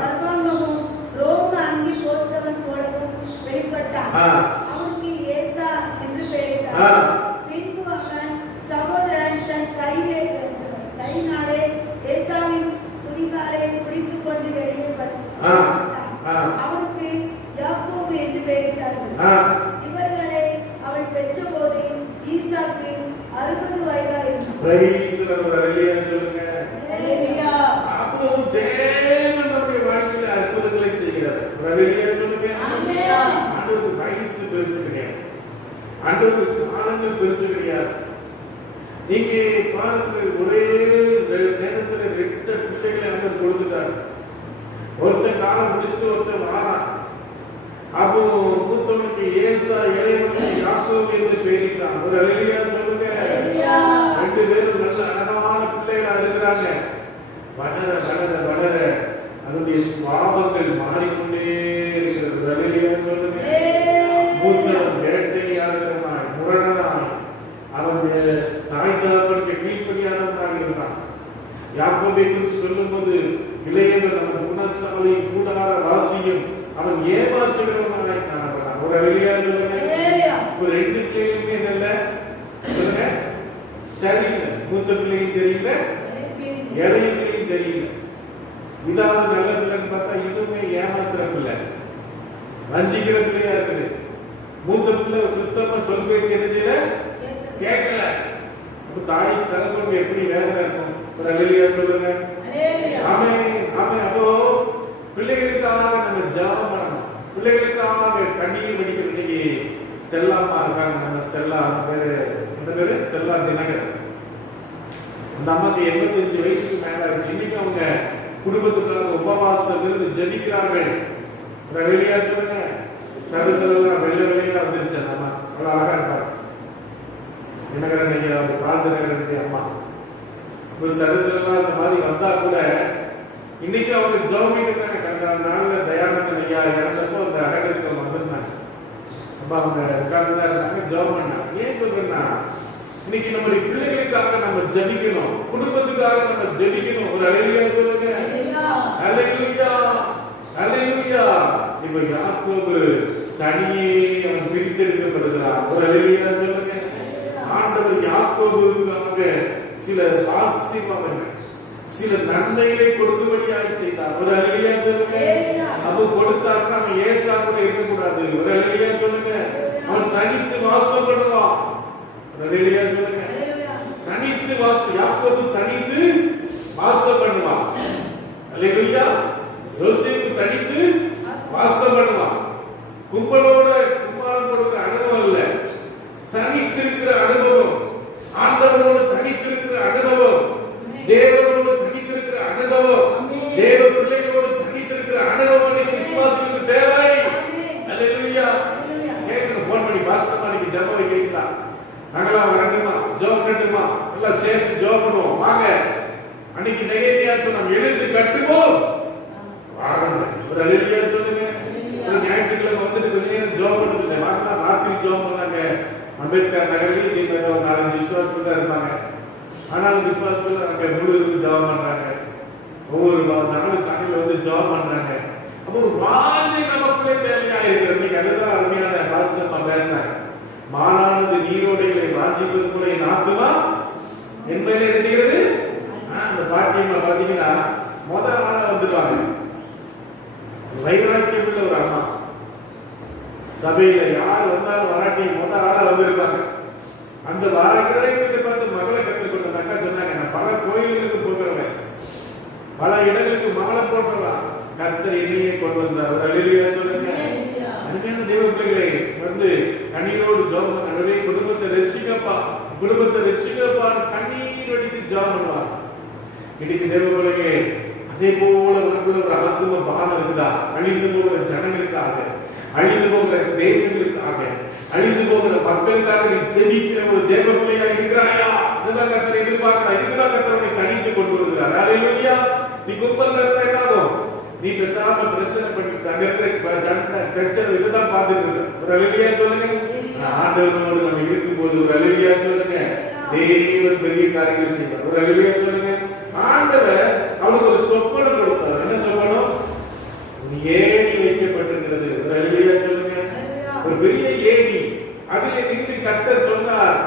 சர்வாங்கமும் ரோம அங்கி போர்த்தவன் போலவும் வெளிப்பட்டான். அவனுக்கு ஏசா என்று பெயரிட்டார். பின்பு அவன் சகோதரன் தன் கையினாலே ஏசாவின் அவனுக்கு யாக்கோபு என்று பெயரிட்டார்கள். இவர்களை அவன் பெற்றபோது ஈசாக்கு 60 வயதாயிருந்தான். Praise the Lord. ஹalleluya சொல்லுங்க. ஹalleluya. அப்போ தேவன் நம்முடைய வாழ்க்கையில அற்புதங்களை செய்கிறார். ஹalleluya சொல்லுங்க. ஆமென். ஆண்டவருக்கு வயசு பெருசு கிடையாது. ஆண்டவருக்கு காலங்கள் பெருசு கிடையாது. நீங்க பாருங்க, ஒரே நேரத்துல 2 பிள்ளைகளை ஆண்டவர் கொடுத்துட்டார். ஒருத்தன் காலம் முடிச்சுட்டு ஒருத்தன் வாரான். அப்போ மூத்தவனுக்கு ஏசா, இளையவனுக்கு யாக்கோபு என்று பெயரிட்டான். ஒரு ஹalleluya சொல்லுங்க. 2 பேரும் நல்ல அழகான பிள்ளைகளா இருக்கிறாங்க. வளர வளர வளர அதனுடைய சுபாவங்கள் மாறிக்கொண்டே இருக்கிறது. ஹalleluya சொல்லுங்க. மூத்தவன் வேட்டையாடுகிறவனாய், முரடனாய், அவனுடைய தாய் தகப்பனுக்கு கீழ்ப்படியாதவனாக இருந்தான். யாக்கோபை குறித்து சொல்லும்போது, இளையவன் அவன் குணசாலி, கூடார வாசியும், அவன் ஏமாற்றுகிறவனாய் காணப்பட்டான். ஒரு ஹalleluya சொல்லுங்க. ஒரு 2 பேருமே என்னல்ல சொல்லுங்க, சரியில்லை. மூத்த பிள்ளையும் தெரியல, இளைய பிள்ளையும் தெரியல. இதாவது நல்ல பிள்ளைன்னு பார்த்தா இதுவுமே ஏமாத்துற பிள்ளை, வஞ்சிக்கிற பிள்ளையா இருக்குது. மூத்த பிள்ளை சுத்தமா சொல் பேச்சு என்ன செய்யல, கேட்கல. தாய் தகப்பனுக்கு எப்படி வேதனை இருக்கும்? ஒரு ஹalleluya சொல்லுங்க. ஆமென் ஆமென். அப்போ பிள்ளைகளுக்காக நம்ம ஜெபம் பண்ணணும். பிள்ளைகளுக்காக கண்ணீர் வடிக்கிற இன்னைக்கு ஸ்டெல்லாமா இருக்காங்க. நம்ம ஸ்டெல்லா பேரு என்ன பேரு? ஸ்டெல்லா தினகர். அந்த அம்மாக்கு 85 வயசுக்கு மேல ஆயிடுச்சு. இன்னைக்கு அவங்க குடும்பத்துக்காக உபவாசம் இருந்து ஜெபிக்கிறார்கள். ஒரு ஹalleluya சொல்லுங்க. சருதெல்லாம் வெள்ளை வெள்ளையா வந்துருச்சு. அந்த அம்மா அவ்வளவு அழகா இருப்பாங்க. தினகரன் ஐயா, அவங்க பால் தினகரன் அம்மா. ஒரு சருதெல்லாம் அந்த மாதிரி வந்தா கூட இன்னைக்கு அவங்க ஜோமிட்டு கடந்த நாள்ல தயானந்தன் ஐயா இறந்தப்போ அந்த அடக்கத்துக்கு வந்திருந்தாங்க. அப்ப அவங்க உட்கார்ந்துதான் இருந்தாங்க, ஜோம் பண்ணாங்க. ஏன் சொல்றேன்னா, இன்னைக்கு நம்முடைய பிள்ளைகளுக்காக நம்ம ஜெபிக்கணும், குடும்பத்துக்காக நம்ம ஜெபிக்கணும். ஒரு ஹalleluya சொல்லுங்க. ஹalleluya ஹalleluya. இப்ப யாக்கோபு தனியே அவன் பிரித்தெடுக்கப்படுகிறான். ஒரு ஹalleluya சொல்லுங்க. ஆண்டவர் யாக்கோபுக்காக சில ஆசீர்வாதங்கள், சில நன்மைகளை கொடுக்கும்படியாக செய்தார். ஒரு ஹalleluya சொல்லுங்க. அவன் கொடுத்தாருன்னா அவன் ஏசா கூட இருக்கக்கூடாது. ஒரு ஹalleluya சொல்லுங்க. அவன் தனித்து வாசம் பண்ணுவான். ஒரு ஹalleluya சொல்லுங்க. தனித்து வாசம், யாக்கோபு தனித்து வாசம் பண்ணுவான். ஹalleluya. யோசேப்பு தனித்து வாசம் பண்ணுவான். கும்பலோட கும்மாளம் கொடுக்கிற அனுபவம் இல்ல, தனித்திருக்கிற அனுபவம். ஆண்டவரோடு தனித்திருக்கிற அனுபவம், தேவனோடு தனித்திருக்கிற அனுபவம், தேவ பிள்ளைகளோடு தனித்திருக்கிற அனுபவம் இன்னைக்கு விசுவாசிகளுக்கு தேவை. ஹalleluya. கேட்கணும், போன் பண்ணி பாஸ்டர் இன்னைக்கு ஜெபம் வைக்கிறீங்களா, நாங்களாம் வரணுமா, ஜெபம் பண்ணணுமா, எல்லாம் சேர்ந்து ஜெபம் பண்ணுவோம் வாங்க. அன்னைக்கு நெகேமியா சொன்னோம், எழுந்து கட்டுவோம் வாங்க. ஒரு ஹalleluya சொல்லுங்க. ஒரு ஞாயிற்றுக்கிழமை வந்துட்டு கொஞ்ச நேரம் ஜெபம் பண்ணுறது வாங்க. ராத்திரி ஜெபம் பண்ணாங்க. அம்பேத்கர் நகரில் இதே மாதிரி ஒரு 4-5 விசுவாசிகள் தான் இருப்பாங்க. ஆனாலும் விசுவாசிகள் அங்கே முழு இருந்து ஜெபம் பண்றாங்க. ஒவ்வொரு நாலு காலையில் வந்து ஜெபம் பண்றாங்க. அப்போ ஒரு வாஞ்சை நமக்குள்ளே தேவையா இருக்கிறது. இன்னைக்கு அதுதான் அருமையான பாஸ்டர்மா பேசினாங்க. மானானது நீரோடைகளை வாஞ்சிப்பது கூட என் ஆத்துமா என்பதில் எழுதுகிறது. அந்த பாட்டியம்மா பாத்தீங்கன்னா முதல் ஆளா வந்துடுவாங்க. வைராக்கியமுள்ள ஒரு அம்மா, சபையில யார் வந்தாலும் வராட்டி முதல் ஆளா வந்திருப்பாங்க. அந்த வைராக்கியத்தை பார்த்து மகளை கற்றுக்கொண்ட அக்கா சொன்னாங்க, நான் பல கோயில்களுக்கு போகிறவன், பல இடங்களுக்கு மாலை போடுறதான், கர்த்தர் என்னையே கொண்டு வந்தார். ஒரு ஹalleluya சொல்லுங்க. அருமையான தேவ பிள்ளைகளே, வந்து கண்ணீரோடு ஜெபம் பண்ணுவே, குடும்பத்தை ரட்சிக்கப்பா, குடும்பத்தை ரட்சிக்கப்பா கண்ணீர் வடித்து ஜெபம் பண்ணுவார். இன்னைக்கு தேவ பிள்ளைகளே, அதே போல உனக்குள்ள ஒரு ஆத்தும பானம் இருக்குதா? அழிந்து போகிற ஜனங்களுக்காக, அழிந்து போகிற தேசங்களுக்காக, அழிந்து போகிற மக்களுக்காக நீ ஜெபிக்கிற ஒரு தேவ பிள்ளையா இருக்கிறாயா? இதுதான் கர்த்தர் எதிர்பார்க்கிறார். இதுதான் கர்த்தரை தனித்து கொண்டு வருகிறார். ஹalleluya. நீ கும்பல்ல இருந்தா என்ன ஆகும்? நீ பேசாம பிரச்சனை பண்ணி தங்கத்தை சண்டை பிரச்சனை இதுதான் பார்த்துட்டு இருக்க. ஒரு ஹalleluya சொல்லுங்க. ஆண்டவரோடு நம்ம இருக்கும்போது ஒரு ஹalleluya சொல்லுங்க. தேவன் பெரிய காரியங்களை செய்வார். ஒரு ஹalleluya சொல்லுங்க. ஆண்டவர் அவனுக்கு ஒரு சொப்பனம் கொடுத்தார். என்ன சொப்பனம்? ஏணி வைக்கப்பட்டிருக்கிறது. ஒரு ஹalleluya சொல்லுங்க. ஒரு பெரிய ஏணி, அதிலே நின்று கர்த்தர் சொன்னார்,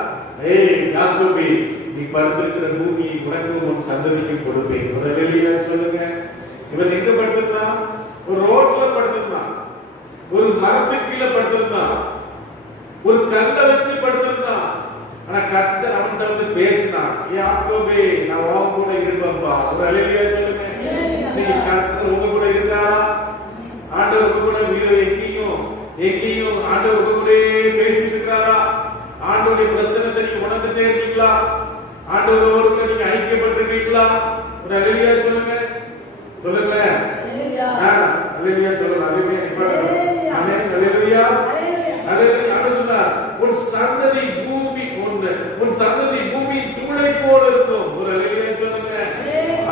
ஏய் யாக்கோபே, நீ படுத்திருக்கிற பூமியை உனக்கும் உன் சந்ததிக்கும் கொடுப்பேன். ஒரு ஹalleluya சொல்லுங்க. இவன் எங்க படுத்திருந்தான்? ஒரு ஆண்டவருடைய பிரசன்னத்தை நீங்க உணர்ந்துட்டே இருக்கீங்களா? ஆண்டவரோடு நீங்க ஐக்கியப்பட்டிருக்கீங்களா? ஒரு அல்லேலூயா சொல்லுங்க. சொல்லுங்க. அல்லேலூயா சொல்லலாம். அல்லேலூயா நிப்பாட்டுங்க. ஆமென். அல்லேலூயா. அல்லேலூயா. ஆண்டவர் சொன்னார், உன் சந்ததி பூமி ஒன்று, உன் சந்ததி பூமி தூளை போல இருக்கும். ஒரு அல்லேலூயா சொல்லுங்க.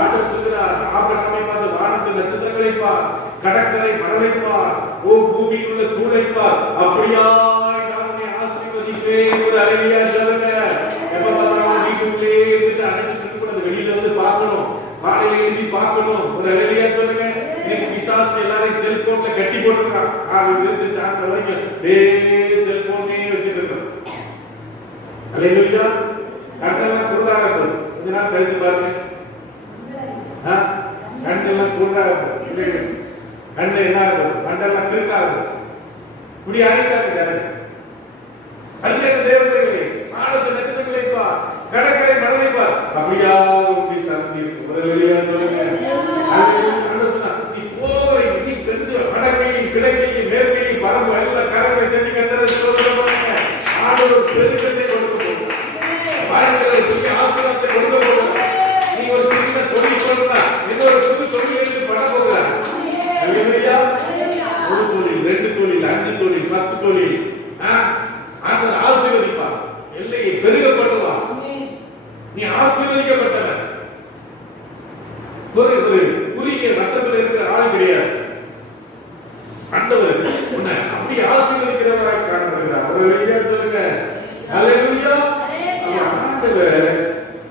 ஆண்டவர் சொல்றார், ஆபிரகாமை பார்த்து வானத்து நட்சத்திரங்களை பார், கடற்கரை மணலை பார், ஓ பூமியில் உள்ள தூளை பார், அப்படியாய் நான் உன்னை ஆசீர்வதிப்பேன். ஒரு அல்லேலூயா சொல்லுங்க. எப்ப பார்த்தாலும் வீட்டுக்குள்ளே இருந்துட்டு அடைச்சிட்டு இருக்கக்கூடாது, வெளியில வந்து பார்க்கணும், காலையில எழுதி பார்க்கணும். ஒரு அல்லேலூயா சொல்லுங்க. இன்னைக்கு பிசாசு எல்லாரையும் செல்போன்ல கட்டி போட்டுருக்கான். காலையில இருந்து சாயந்தரம் வரைக்கும் செல்போனே வச்சிட்டு இருக்கான். அல்லேலூயா. கண்ணெல்லாம் குருடாக இருக்கும். கொஞ்ச நாள் கழிச்சு பாருங்க, கண்ணெல்லாம் குருடாக இருக்கும். கண்ணு என்ன ஆகும்? கண்ணெல்லாம் கிறுக்காகும். இப்படி ஆகிட்டாங்க. அன்றைய தேவதைகளே, ஆனந்த நட்சத்திரங்களை பார், கடற்கரை மணலை பார், அப்படியா உன்னை சந்தி இருக்கும். ஒரு வெளியா சொல்லுங்க. நீ போரை நீ பெஞ்சு வடக்கையும் கிழக்கையும் மேற்கையும் பரம்பு எல்லாம் கரப்பை தண்ணி கத்தரை சோதனை பண்ணுங்க. ஆண்டவர் பெருக்கத்தை கொடுக்க போகிறார். வாழ்க்கையில பெரிய ஆசீர்வாதத்தை கொடுக்க போகிறார். நீ ஒரு சின்ன தொழில் சொல்றா, இன்னொரு புது தொழில் எடுத்து பண்ண போகிறார். அல்லேலூயா. ஒரு தொழில், 2 தொழில், 5 தொழில், 10 தொழில், ஆண்டவர் ஆசீர்வதிப்பார். எல்லையை பெருக பண்ணுவார். நீ ஆசீர்வதிக்கப்பட்டவன். ஒரு குறுகிய வட்டத்தில் இருக்கிற ஆள் கிடையாது. ஆண்டவர் உன்னை அப்படி ஆசீர்வதிக்கிறவராக காணப்படுகிறார். ஒரு வெளியா சொல்லுங்க. அல்லேலூயா. ஆண்டவர்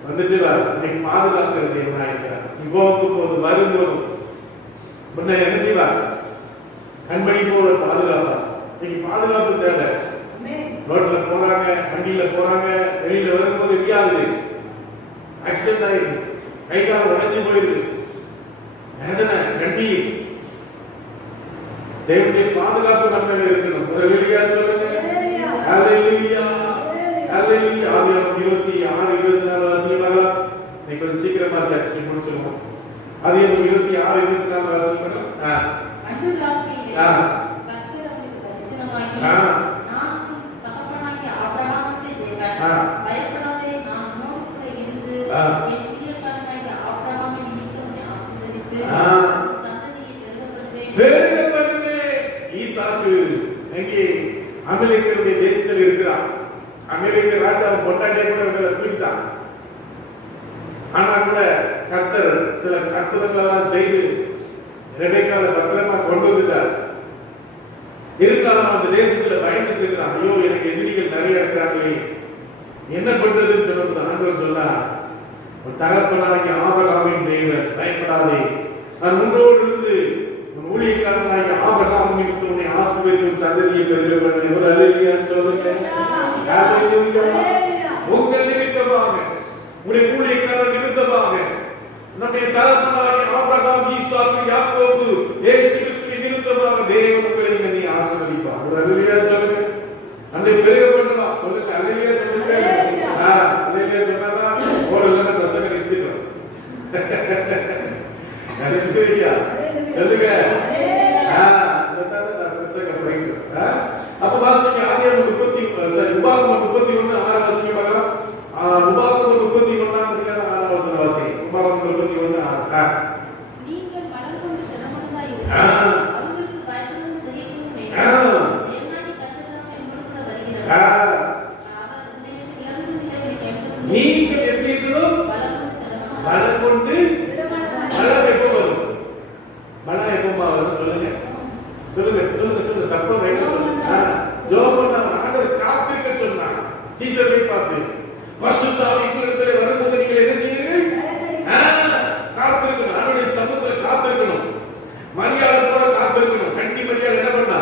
வந்துச்சுடா, இன்னைக்கு பாதுகாக்கிறது என்ன இருக்கிறார். நீ போது வரும்போது உன்னை என்ன செய்வார்? கண்மணி போல பாதுகாப்பார். இன்னைக்கு பாதுகாப்பு தேவை. ரோட்ல போறாங்க, வண்டியில போறாங்க, வெளியில வரும்போது எங்கேயாவது ஆக்சிடென்ட் ஆயிருக்கு, கை கால் உடைஞ்சு போயிருக்கு, வேதனை கண்ணீர். தேவனுடைய பாதுகாப்பு நம்ம இருக்கணும். ஒரு வெளியா சொல்லுங்க. அல்லேலூயா. அல்லேலூயா. ஆதியாகமம் 26, 24 வாசிக்கலாம். இன்னைக்கு கொஞ்சம் சீக்கிரமா சர்ச்சை முடிச்சிருவோம். ஆதியாகமம் 26, 24 வாசிக்கலாம். அன்று ராத்திரியிலே கர்த்தர் அவனுக்கு தரிசனமாகி, பயப்படாதே, நான் உன்னோடு கூட இருந்து என் ஊழியக்காரனாகிய ஆபிரகாமை நிமித்தம் உன்னை ஆசீர்வதித்து சந்ததியை பெருகப்படுவேன். ஈசாக்கு எங்கே? அமெரிக்கருடைய தேசத்தில் இருக்கிறார். அமெரிக்க ராஜா பொண்டாட்டியை கூட இவங்களை தூக்கிட்டான். ஆனா கூட கர்த்தர் சில அற்புதங்கள் எல்லாம் செய்து ரெபெக்காவை பத்திரமா கொண்டு வந்துட்டார். இருந்தாலும் அந்த தேசத்துல பயந்துட்டு இருக்கிறான். ஐயோ, எனக்கு எதிரிகள் நிறைய இருக்கிறாங்களே, என்ன பண்றதுன்னு சொல்லும்போது ஆண்டவர் சொன்னார், உன் தகப்பனாகிய ஆபிரகாமின் தேவன், பயப்படாதே, நான் உன்னோடு இருந்து உன் ஊழியக்காரனாகிய ஆபிரகாம் நிமித்தம் உன்னை ஆசீர்வதிக்கும் சந்ததியை பெருக பண்ணேன். ஒரு அல்லேலூயா சொல்லுங்க. உங்கள் நிமித்தமாக, உடைய ஊழியக்காரர் நிமித்தமாக, நம்முடைய தகப்பனாகிய ஆபிரகாம், ஈசாக்கு, யாக்கோபு, இயேசு கிறிஸ்துவின் நிமித்தமாக தேவன் உங்களை என்னை ஆசீர்வதிப்பார். ஒரு அல்லேலூயா சொல்லுங்க. அன்னை பெருக பண்ணுவா. சொல்லுங்க. அல்லேலூயா சொல்லுங்க. அல்லேலூயா சொன்னாதான் ஓடலன்னா பசங்க நிறுத்திடும். அல்லேலூயா சொல்லுங்க. சொன்னாதான் பசங்க போயிடும். அப்ப வாசிங்க. ஆதியாகமம் 30, உபாகமம் 31, 6 வாசிங்க பார்க்கலாம். உபாகமம் 31 6 வாசிங்க. உபாகமம் 31, 6. நீங்கள் பலம் கொண்டு ஜனமனதாய் இருங்கள், அவர்களுக்கு பயப்படவும் திகைக்கவும் வேண்டாம். தேவனாகிய கர்த்தர் தாமே உங்களோடு கூட வருகிறார். அவர் உன்னை விட்டு விலகுவதும் இல்லை, உன்னை கைவிடுவதும் இல்லை. நீங்கள் எப்படி இருக்கணும்? பலம் கொண்டு. பலம் எப்போ வரும்? பலம் எப்போ வரும்? சொல்லுங்க. சொல்லுங்க. சொல்லுங்க. சொல்லுங்க. தப்பா வேண்டாம் சொல்லுங்க. ஜெபம் பண்ணாங்க. ஆண்டவர் காத்திருக்க சொன்னாங்க. டீச்சரை பார்த்து பரிசுத்த ஆவியிலே வரும்போது நீங்கள் என்ன செய்வீர்கள்? காத்திருக்கணும். ஆண்டவருடைய சமூகத்தில் காத்திருக்கணும். மரியாதை கூட காத்திருக்கணும். கண்டி மரியாதை என்ன பண்ணா?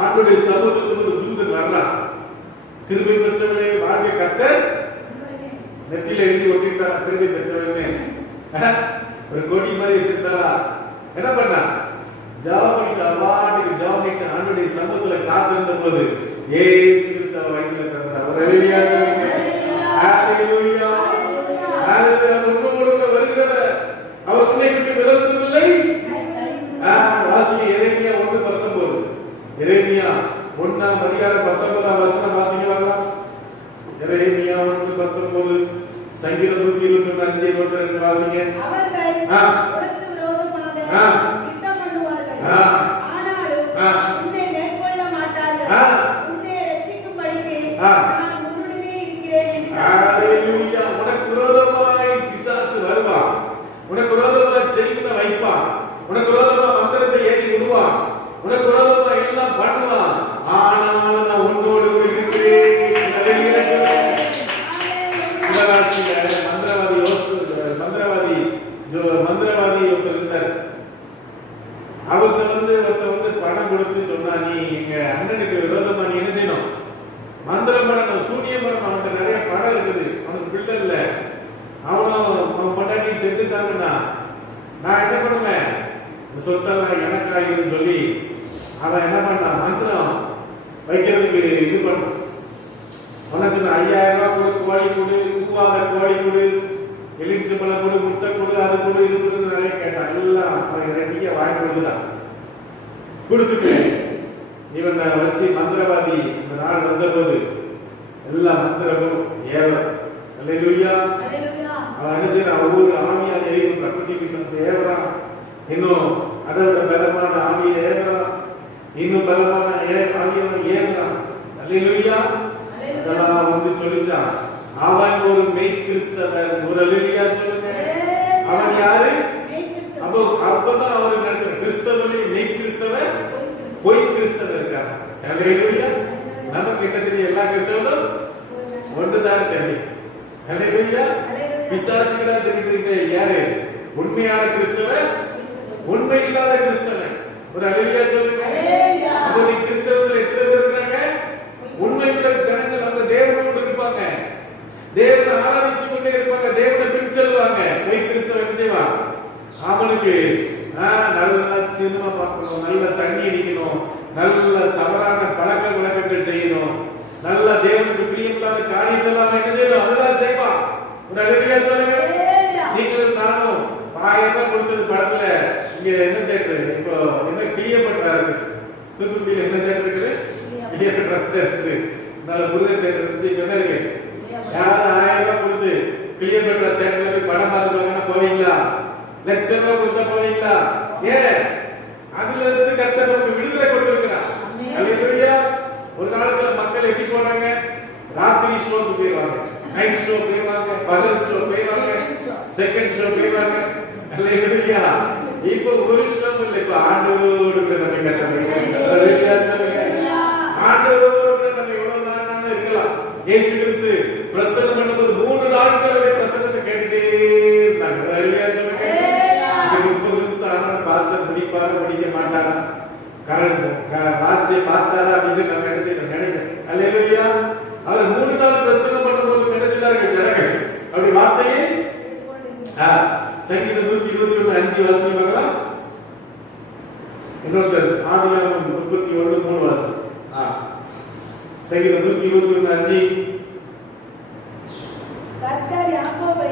ஆண்டவருடைய சமூகத்துக்கு ஒரு தூதன் வரலாம். கிருபை பெற்றவனே வாழ்க்கை கர்த்தர் நெத்தியில எழுதி ஒட்டிட்டாரா? கிருபை பெற்றவனே ஒரு கொடி மாதிரி வச்சிருந்தாரா? என்ன பண்ணா? ஜாமிக்கு அவாட்டுக்கு ஜாமிக்கு ஆண்டவருடைய சமூகத்துல காத்திருந்த போது இயேசு கிறிஸ்து வயிற்றுல பிறந்தார். ஒரு அல்லேலூயா சொல்லுங்க. அல்லேலூயா. அல்லேலூயா. உன்னோடு வருகிறவர், அவர் உன்னை விட்டு விலகுவதில்லை. வாசிங்க. எரேமியா 1:19. எரேமியா 1:19 வாசனம் வாசிங்க பார்க்கலாம். எரேமியா 1:19, சங்கீதம் 125 வாசிங்க. அவர்கள் உனக்கு விரோதமாக திட்டம் பண்ணுவார்கள், ஆனாலும் உன்னை மேற்கொள்ள மாட்டார்கள். உன்னை ரட்சிக்கும்படிக்கு நான் உன்னுடனே இருக்கிறேன் என்று ஹalleluya. உனக்கு விரோதமாய் பிசாசு வருவான், உனக்கு விரோதமாய் செய்ய வைப்பான், உனக்கு விரோதமா மந்திரத்தை ஏறி விடுவான், உனக்கு விரோதமா எல்லாம் பண்ணுவான். ஆனாலும் நான் உன்னோடு கூட இருக்கிறேன். மந்திரவாதி ஒருத்தர் இருந்தார். அவர்கிட்ட வந்து பணம் கொடுத்து சொன்னா, நீ எங்க அண்ணனுக்கு விரோதமா நீ என்ன செய்யணும், மந்திரம் பண்ணணும், சூனியம் பண்ணணும். அவன்கிட்ட நிறைய பணம் இருக்குது, அவனுக்கு பிள்ளை இல்ல, அவன் பொண்டாட்டி செத்துட்டாங்கன்னா நான் என்ன பண்ணுவேன், சொத்தெல்லாம் எனக்காயின்னு சொல்லி அவன் என்ன பண்ணான், மந்திரம் வைக்கிறதுக்கு இது பண்ண உனக்கு 5000 ரூபாய் கொடு, கோழி கொடு, பூவாத கோழி கொடு, எலுமிச்சம்பழம் கொடு, முட்டை கொடு, அது கொடு, இது கொடுன்னு நிறைய கேட்டான். எல்லாம் ரெண்டிக்க வாங்கி கொடுத்துட்டான். கொடுத்துட்டு இவன் வச்சு மந்திரவாதி இந்த நாள் வந்த போது எல்லா மந்திரமும் ஏவம். அல்லேலூயா. அவன் நினைச்சு ஒவ்வொரு ஆவியான ஏவும் பிரகிருதி பிசாசு ஏவறான், இன்னும் அதை விட பலமான ஆவியை ஏவறான், இன்னும் பலமான ஆவியவன் ஏவறான். அல்லேலூயா. அதெல்லாம் வந்து சொல்லிச்சான், அவன் ஒரு மெய் கிறிஸ்தவன். ஒரு அல்லேலூயா சொல்லுங்க. அவன் யாரு? அப்பதான் அவன் நினைக்கிற கிறிஸ்தவனே மெய் கிறிஸ்தவன், பொய் கிறிஸ்தவன் இருக்காங்க. அல்லேலூயா. நமக்கு என்ன தெரியும், எல்லா கிறிஸ்தவனும் ஒன்றுதான் தெரியும். அல்லேலூயா. பிசாசுகளா தெரியுது யாரு உண்மையான கிறிஸ்தவன், உண்மை இல்லாத கிறிஸ்தவன். ஒரு அல்லேலூயா சொல்லுங்க. அப்போ நீ கிறிஸ்தவத்துல எத்தனை பேர் இருக்காங்க? உண்மை உள்ள ஜனங்கள் நம்ம தேவனோடு இருப்பாங்க, தேவனை ஆராதிச்சு கொண்டே இருப்பாங்க, தேவனை பின் செல்வாங்க. பொய் கிறிஸ்தவன் தேவா அவனுக்கு நல்ல சினிமா பார்க்கணும், நல்ல தண்ணி அடிக்கணும், நல்ல தவறான பழக்க வழக்கங்கள் செய்யணும், நல்ல தேவனுக்கு பிரியமில்லாத காரியத்தெல்லாம் என்ன செய்யணும், அதுதான் செய்வான். ஒரு அல்லேலூயா சொல்லுங்க. நீங்களும் நானும் 1000 ரூபாய் கொடுத்தது படத்துல இங்க என்ன தேட்டரு, இப்போ என்ன கிளியப்பட்டா இருக்கு, தூத்துக்குடியில் என்ன தேட்டர் இருக்குது, கிளியப்பட்டா இருக்குது. நல்ல முருகன் தேட்டர் இருந்துச்சு, இப்ப என்ன இருக்கு, யாராவது 1000 ரூபாய் கொடுத்து கிளியப்பட்டா தேட்டர்ல போய் படம் பார்த்துருவாங்கன்னா போவீங்களா? லட்சம் ரூபாய் கொடுத்தா போவீங்களா? ஏன்? அதுல இருந்து கர்த்தர் நமக்கு விடுதலை கொடுத்திருக்கிறார். அல்லேலூயா. ஒரு காலத்துல மக்கள் எப்படி போனாங்க, ராத்திரி ஷோக்கு போயிடுவாங்க, நைட் ஷோ போயிடுவாங்க, பகல் ஷோ போயிடுவாங்க, செகண்ட் ஷோ போயிடுவாங்க. அல்லேலூயா. இப்போ ஒரு ஷோ இல்ல, இப்போ ஆண்டவரோடு கூட நம்ம கட்டமைக்கிறோம். அல்லேலூயா சொல்லுங்க. ஆண்டவரோடு கூட நம்ம எவ்வளவு நாள் இருக்கலாம். இயேசு கிறிஸ்து பிரசங்கம் பண்ணும்போது 3 நாட்கள் பிரசங்கத்தை கேட்டுட்டே இருந்தாங்க. அல்லேலூயா சொல்லுங்க. 30 நிமிஷம் ஆனா பாஸ்டர் முடிப்பாரு, முடிக்க மாட்டாரா, வாட்சியை பார்த்தாரா அப்படின்னு நம்ம என்ன செய்யணும் நினைக்கிறோம். அல்லேலூயா. அவர் 3 நாள் பிரசங்கம் பண்ணும்போது என்ன செய்தார்கள் ஜனங்கள், அப்படி வார்த்தையை சங்கீதம் 121:5 வாசிப்பாங்களா? இன்னொருத்தர் ஆதியாகமம் 31:3 வாசி. சங்கீதம் 121:5. கர்த்தர் யாக்கோபை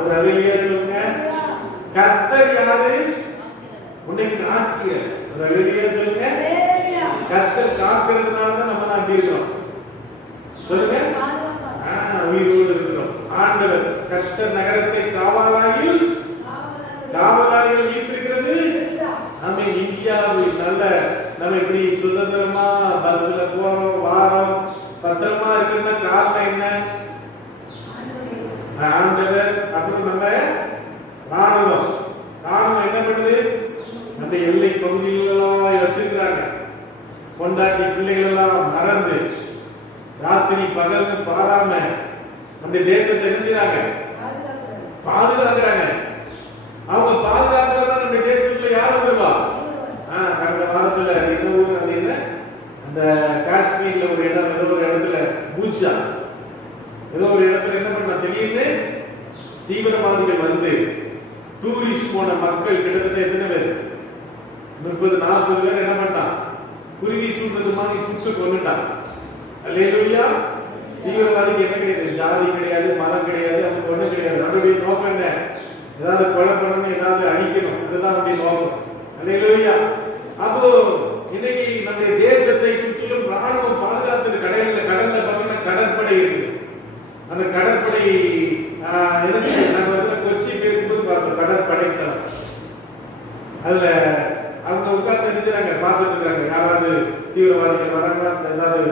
ஒரு அல்லேலூயா சொல்லுங்க. கர்த்தர் யாரு? உன்னை காக்கிற. ஒரு அல்லேலூயா சொல்லுங்க. கர்த்தர் காக்கிறதுனால தான் நம்ம அப்படி இருக்கோம். சொல்லுங்க. உயிரோடு இருக்கிறோம். ஆண்டவர் கர்த்தர் நகரத்தை காவலாயில் வைத்திருக்கிறது. நம்ம இந்தியாவில் நல்ல நம்ம இப்படி சுதந்திரமா பஸ்ல போறோம், வாரோம், பத்திரமா இருக்குன்னா காரணம் என்ன? ஆண்டவர். அப்புறம் நம்ம ராணுவம் என்ன பண்ணுது, நம்ம எல்லை பகுதிகளெல்லாம் வச்சிருக்கிறாங்க. கொண்டாட்டி பிள்ளைகள் எல்லாம் மறந்து ராத்திரி பகல்னு பாராம நம்ம தேசத்தை என்ன பாதுகாக்கிறாங்க. அவங்க பாதுகாக்கிறதா நம்ம தேசத்துல யார் வந்துருவா? கடந்த வாரத்துல என்ன ஊர் அது என்ன, அந்த காஷ்மீர்ல ஒரு இடம், ஏதோ ஒரு இடத்துல பூஜா, ஏதோ ஒரு இடத்துல என்ன பண்ணா திடீர்னு தீவிரவாதிகள் வந்து டூரிஸ்ட் போன மக்கள் கிட்டத்தட்ட எத்தனை பேர், 30-40 பேர் என்ன பண்ணான், குருவி சுடுறது மாதிரி சுட்டு கொண்டுட்டான். அல்லேலூயா. தீவிரவாதிக்கு என்ன கிடையாது, ஜாதி கிடையாது, மதம் கிடையாது, அவங்க ஒண்ணும் கிடையாது. நம்மளுடைய நோக்கம் என்ன, ஏதாவது கொலை பண்ணணும், ஏதாவது அழிக்கணும், இதுதான் நம்முடைய நோக்கம். அல்லேலூயா. அப்போ இன்னைக்கு நம்ம படைத்தளம். அதுல அவங்க உட்கார்ந்து நினைச்சாங்க, பார்த்துட்டு இருக்காங்க, யாராவது தீவிரவாதிகள் வராங்களா, ஏதாவது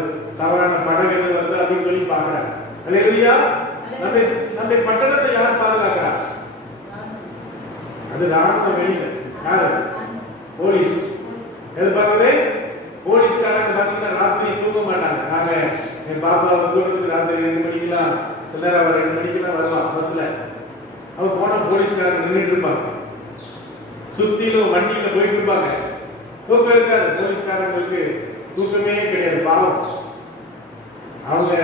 தவறான படகுகள் வந்து அப்படின்னு சொல்லி பாக்குறாங்க. அல்லேலூயா. நம்முடைய பட்டணத்தை யார் பாதுகாக்கிறா? அது ராணுவ வெளியில யாரு? போலீஸ். எது பார்க்குது? போலீஸ்காரங்க பார்த்தீங்கன்னா ராத்திரி தூங்க மாட்டாங்க. நாங்க என் பாப்பாவை கூட்டத்துக்கு ராத்திரி 2 மணிக்கெல்லாம், சில நேரம் 2 மணிக்கெல்லாம் வருவான் பஸ்ல. அவன் போனா போலீஸ்காரங்க நின்றுட்டு இருப்பாங்க, சுத்திலும் வண்டியில போயிட்டு இருப்பாங்க. தூக்கம் இருக்காது போலீஸ்காரங்களுக்கு, தூக்கமே கிடையாது. பாவம், அவங்க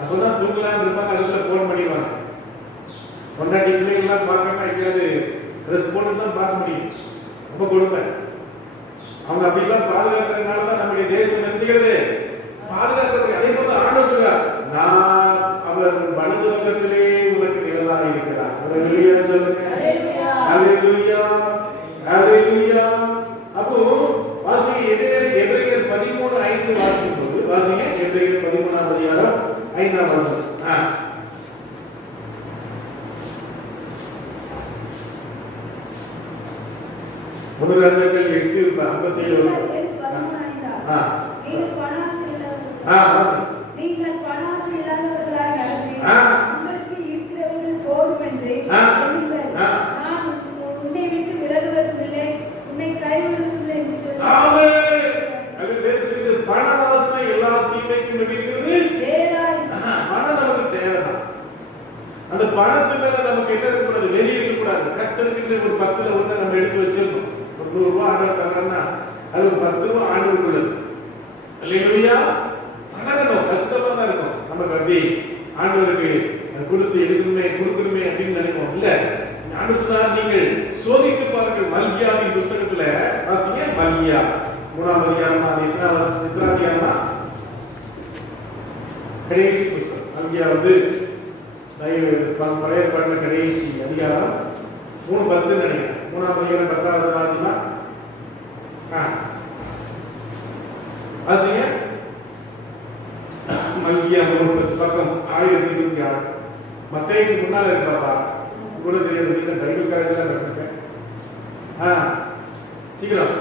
அப்பதான் தூங்கலான்னு இருப்பாங்க. அதுக்குள்ள போன் பண்ணிடுவாங்க. கொண்டாடி பிள்ளைகள்லாம் பார்க்கணும்னா எங்கேயாவது ட்ரெஸ் போட்டு தான் பார்க்க முடியும். ரொம்ப கொடுமை. அவங்க அப்படிலாம் பாதுகாக்கிறதுனால தான் நம்முடைய தேசம் நிறுத்துகிறது, பாதுகாக்கிறது. அதே போல ஆண்டவர் சொல்றார், நான் அவர் வலது பக்கத்திலே உனக்கு நிழலாக இருக்கிறார். ஹல்லேலூயா சொல்லுங்க. ஹல்லேலூயா, ஹல்லேலூயா. அப்போ வாசிங்க எபிரேயர் 13:5 வாசிக்கும் போது, வாசிங்க எபிரேயர் 13ஆம் அதிகாரம் 5ஆம் வசனம். முதலாளர்கள் 8:57. நீங்கள் பணாசை இல்லாதவர்களாய் நடந்து உங்களுக்கு இருக்கிறவர்கள் போதும் என்று எண்ணுங்கள். நான் உன்னை விட்டு விலகுவதும் இல்லை, உன்னை கைவிடுவதும் இல்லை என்று சொல்லி. ஆமென். அது பேசுறது பணாசை எல்லா தீமைக்கும் இருக்கிறது. பணம் நமக்கு தேவைதான். அந்த பணத்து மேல நமக்கு என்ன இருக்கக்கூடாது? வெளியே இருக்கக்கூடாது. கத்தருக்கு ஒரு 10ல ஒண்ணு நம்ம எடுத்து வச்சிருக்கோம். 100 ரூபாய் ஆண்டவர் தரான்னா அது 10 ரூபாய் ஆண்டவருக்குள்ளது. அல்லேலூயா. அனகணும், கஷ்டமா தான் இருக்கும். நமக்கு அப்படி ஆண்டவருக்கு கொடுத்து கொடுக்கணுமே அப்படின்னு நினைப்போம். இல்ல, ஆண்டவர் சொன்னார், நீங்கள் சோதித்து பாருங்கள். மல்கியாவின் புத்தகத்துல வாசிங்க. மல்கியா 3ஆம் அதிகாரமா, அது எத்தனாம் அதிகாரமா? கடைசி புத்தகம். மல்கியா வந்து பழைய பாட்டுல கடைசி அதிகாரம் 3:10 நினைக்கிறேன். 3ஆம் அதிகாரம் 10வது வாசிமா. வாசிங்க. மல்கியா 3:10 பக்கம் 1026. மத்தேயுக்கு முன்னால இருப்பாப்பா, கூட தெரியாது. நீங்க பைபிள் காலேஜ்ல படிச்சிருக்கேன். சீக்கிரம்.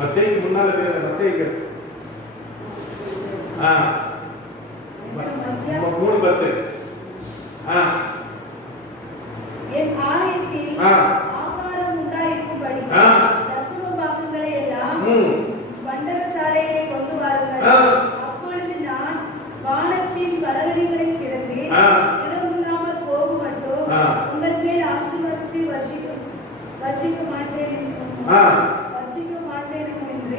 மத்தேயுக்கு முன்னால தெரியாது. மத்தேயுக்கு 3:10. என் ஆலயத்தில் ஆகாரம் உண்டாயிருக்கும்படி தசம பாகங்களை எல்லாம் பண்டகசாலையிலே கொண்டு வாருங்கள். அப்பொழுது நான் வானத்தின் கலகடிகளை திறந்து இடமில்லாமல் போகும் மட்டும் உங்கள் மேல் ஆசீர்வாதத்தை வர்ஷிக்க மாட்டேன் என்று,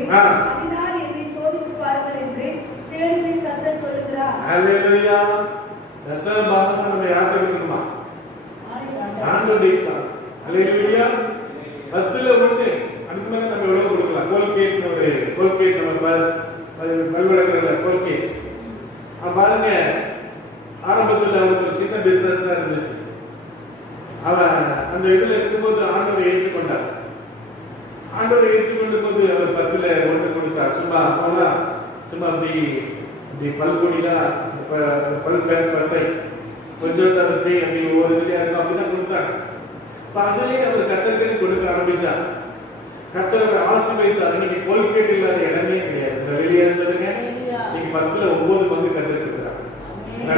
அதனால் என்னை சோதித்து பாருங்கள் என்று சேனைகளின் கர்த்தர் சொல்லுகிறார். ஹல்லேலூயா. தசம பாகம் நம்ம யாருக்கு கொடுக்கணுமா? ஆண்டவருடைய சார். ஹல்லேலூயா. 10ல 1. அதுக்கு மேல நம்ம எவ்வளவு கொடுக்கலாம்? கோல்கேட் நம்ம பல்வழக்கல கோல்கேட். பாருங்க, ஆரம்பத்தில் அவனுக்கு ஒரு சின்ன பிசினஸ் தான் இருந்துச்சு. அவன் அந்த இதுல இருக்கும்போது ஆண்டவரை ஏற்றுக்கொண்டார். ஆண்டவரை ஏற்றுக்கொண்ட போது அவர் 10ல 1 கொடுத்தார். சும்மா அப்படி பல்கொடிதான், பல்கல் பசை கொஞ்சம் அப்படி ஒரு இதுலயா இருக்கும், அப்படிதான் கொடுத்தாங்க. அதுலயே அவர் கத்தருக்கு கொடுக்க ஆரம்பிச்சார். கத்தர் ஆசீர்வதித்தார். இன்னைக்கு கோல்கேட் இல்லாத இடமே கிடையாது. இந்த வெளியே சொல்லுங்க, இன்னைக்கு 10ல 9 பங்கு கத்தர் இருக்கிறார்.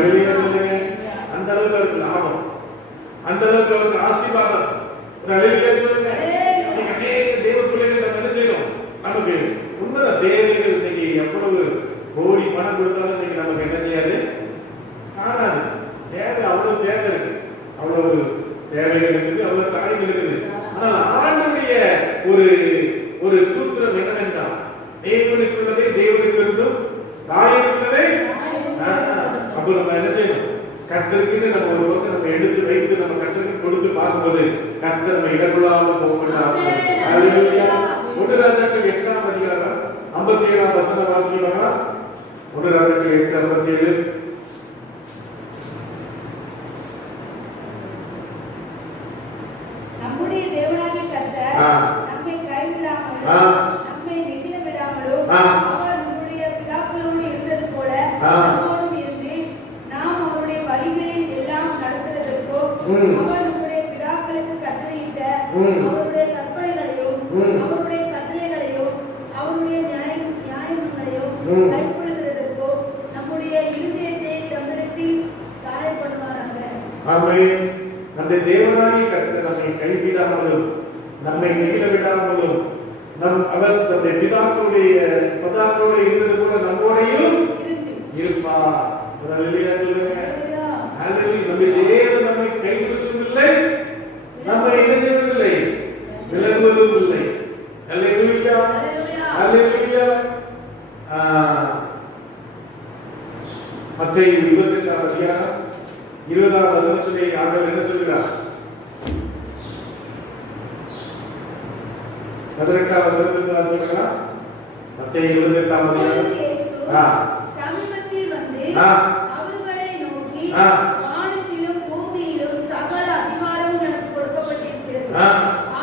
வெளியே சொல்லுங்க, அந்த அளவுக்கு அவருக்கு லாபம், அந்த அளவுக்கு அவருக்கு ஆசீர்வாதம். வெளியே சொல்லுங்க, இன்னைக்கு அநேக தேவ பிள்ளைகள் நம்ம என்ன செய்யணும்? நமக்கு உண்மை தேவைகள் இன்னைக்கு எவ்வளவு கோடி பணம் கொடுத்தாலும் இன்னைக்கு நமக்கு என்ன செய்யாது? காணாது. தேவை அவ்வளவு தேவை இருக்கு, அவ்வளவு தேவைகள் இருக்குது, அவ்வளவு காரியங்கள் இருக்குது. ஆனால் ஆண்டவருடைய ஒரு சூத்திரம் என்னவென்றால், தேவனுக்குள்ளதை தேவனுக்கு இருந்தும், தாயனுக்குள்ளதை. அப்ப நம்ம என்ன செய்யணும்? கர்த்தருக்கு நம்ம ஒரு பக்கம் நம்ம எடுத்து வைத்து நம்ம கர்த்தருக்கு கொடுத்து பார்க்கும்போது கர்த்தர் நம்ம இடங்கொள்ளாமல் போகணும். ஆசை. ஹல்லேலூயா. 1 ராஜாக்கள் 8ஆம் அதிகாரம் 57ஆம் வசனம் வாசிக்கிறோமா? 1 ராஜாக்கள் 8:57. நம்முடைய தேவனாகிய கர்த்தர் நம்மை கைவிடாமலும் நம்மை நெகிழ விடாமலும் அவர் நம்முடைய பிதாக்களோடு இருந்தது போல நம்மோடும் இருந்து நாம் அவருடைய வழிகளில் எல்லாம் நடத்துவதற்கும் அவர் நம்முடைய பிதாக்கள் ம். அவருடைய கற்பனைகளையும் ம். அவருடைய கட்டளைகளையும் அவருடைய நியாயங்களையும் ம். கைக்கொள்கிறதற்கோ நம்முடைய இருதயத்தை தம்மிடத்தில் சாயப்படுவாராக. ஆமென். நம்முடைய தேவனாகிய கர்த்தர் நம்மை கைவிடாமலும் நம்மை நெகிழ விடாமலும் அவர் நம்முடைய பிதாக்களோட இருந்தது போல நம்மோடையும் இருந்து இருப்பார். அல்லேலூயா சொல்லுங்க. அல்லேலூயா. அல்லேலூயா. நம்முடைய தேவன் நம்மை கைவிடுவதில்லை, நம்மை என்ன செய்வதில்லை, விலகுவதும் இல்லை. அல்லேலூயா. அல்லேலூயா. மத்தேயு 28ஆம் அதிகாரம் 20ஆம் வசனத்திலே ஆண்டவர் என்ன சொல்கிறார்? 18ஆம் வசனத்தில் நான் சொல்றேன். மத்தேயு 28ஆம் அதிகாரம். சமீபத்தில் வந்து ஆ. அவர்களை நோக்கி ஆ. வானத்திலும் பூமியிலும் சகல அதிகாரமும் எனக்கு கொடுக்கப்பட்டிருக்கிறது. ஆ.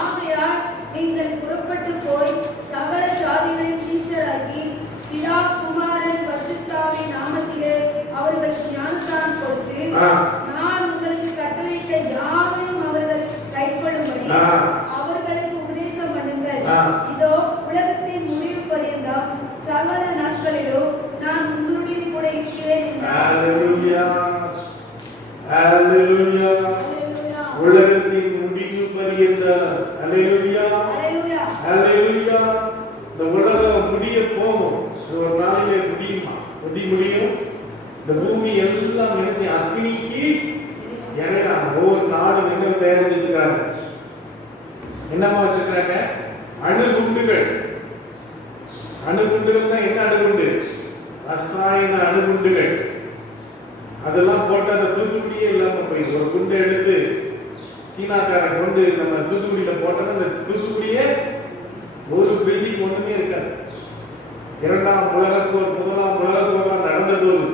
ஆகையால் நீங்கள் புறப்பட்டு போய் சகல ஜாதிகளின் சீஷராகி பிதா குமாரன் பரிசுத்தாவின் நாமத்திலே அவர்களுக்கு ஞானஸ்நானம் கொடுத்து ஆ. நான் உங்களுக்கு கட்டளையிட்ட யாவையும் அவர்கள் கைக்கொள்ளும்படி ஆ. அவர்களுக்கு உபதேசம் பண்ணுங்கள். ஆ. இதோ உலகத்தின் முடிவு பரியந்தம் சகல நாட்களிலும் நான் உங்களுடைய கூட இருக்கிறேன் என்றார். அல்லேலூயா. அல்லேலூயா. உலகத்தின் முடிவு பரியந்தம். அல்லேலூயா. அல்லேலூயா. அல்லேலூயா. இந்த உலகம் முடிய போகும். இது ஒரு நாளிலே முடியுமா? முடியும். இந்த பூமி எல்லாம் நினைச்சு அக்னிக்கு இறங்கலாம். ஒவ்வொரு நாடும் என்ன தயாரிச்சிருக்காங்க? என்னமா வச்சிருக்காங்க? அணுகுண்டுகள். அணுகுண்டுகள் தான் என்ன அணுகுண்டு? ரசாயன அணுகுண்டுகள். அதெல்லாம் போட்டு அந்த தூத்துக்குடியே இல்லாம போயிடுது. ஒரு குண்டை எடுத்து சீனாக்காரன் கொண்டு நம்ம தூத்துக்குடியில போட்டோம்னா அந்த தூத்துக்குடியே ஒரு பில்டிங் ஒண்ணுமே இருக்காது. 2ஆம் உலகப் போர், 1ஆம் உலகப் போர்லாம் நடந்த போது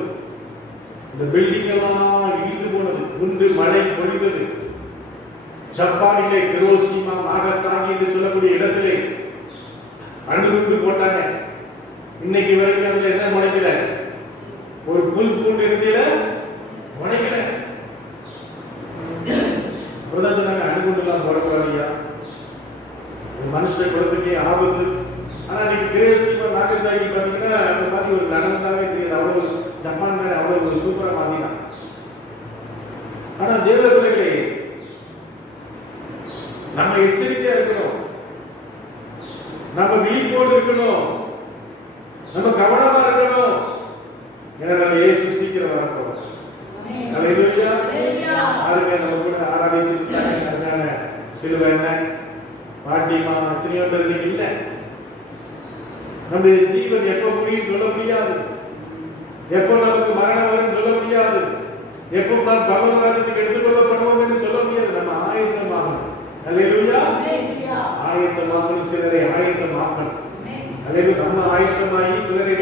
இந்த பில்டிங் எல்லாம் இடிந்து போனது. குண்டு மழை பொழிந்தது. ஜப்பானிலே ஹிரோஷிமா நாகசாகி என்று சொல்லக்கூடிய இடத்திலே அணுகுண்டு போட்டாங்க. இன்னைக்கு வரைக்கும் அதுல என்ன முளைக்கல? ஒரு புல் பூண்டு இருந்ததுல முளைக்கல. சொன்னாங்க அணுகுண்டு எல்லாம் போடக்கூடாதியா, மனுஷ குலத்துக்கே ஆபத்து. ஆனா இன்னைக்கு ஹிரோஷிமா நாகசாகி பாத்தீங்கன்னா அந்த மாதிரி ஒரு நடந்தாவே தெரியாது. அவ்வளவு ஜப்பான் அவ்வளவு ஒரு சூப்பரா மாத்தினான். ஆனா தேவ பிள்ளைகளே, நம்ம எச்சரிக்கையா இருக்கணும், நம்ம விழிப்போடு இருக்கணும், நம்ம கவனமா இருக்கணும். ஏன்னா இயேசு சீக்கிரம் வரப்போம். அல்லேலூயா. ஆளுங்க நம்ம கூட ஆராதிச்சிருக்காங்க. சிலுவை என்ன பாட்டிமா எத்தனையோ பேர் இன்னைக்கு இல்ல. நம்முடைய ஜீவன் எப்ப முடியும் சொல்ல முடியாது. எப்போ நமக்கு மரணம் வரும் சொல்ல முடியாது. எப்போ நான் பகவத்ராஜ்யத்துக்கு எடுத்துக்கொள்ளப்படுவோம் என்று சொல்ல முடியாது. நம்ம ஆயத்தமாகணும். அல்லேலூயா. ஆயத்தமாகணும். சிலரை ஆயத்தமாக்கணும். அல்லேலூயா. நம்ம ஆயத்தமாகி சிலரை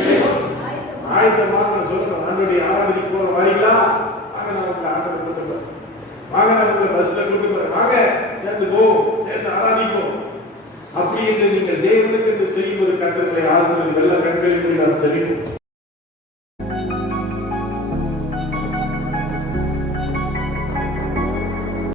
ஆயத்தமாகணும் சொல்லணும். ஆண்டவருடைய ஆராதனைக்கு போற வரீங்களா? வாங்க, நமக்கு ஆண்டவர் கூட்டு போற, வாங்க, நமக்கு பஸ்ல கூட்டு போற, வாங்க சேர்ந்து போவோம், சேர்ந்து ஆராதிப்போம். அப்படி என்று நீங்கள் தேவனுக்கு செய்யும் ஒரு கட்டளை ஆசிரியர் எல்லா கண்களில் நாம் செல்லும்.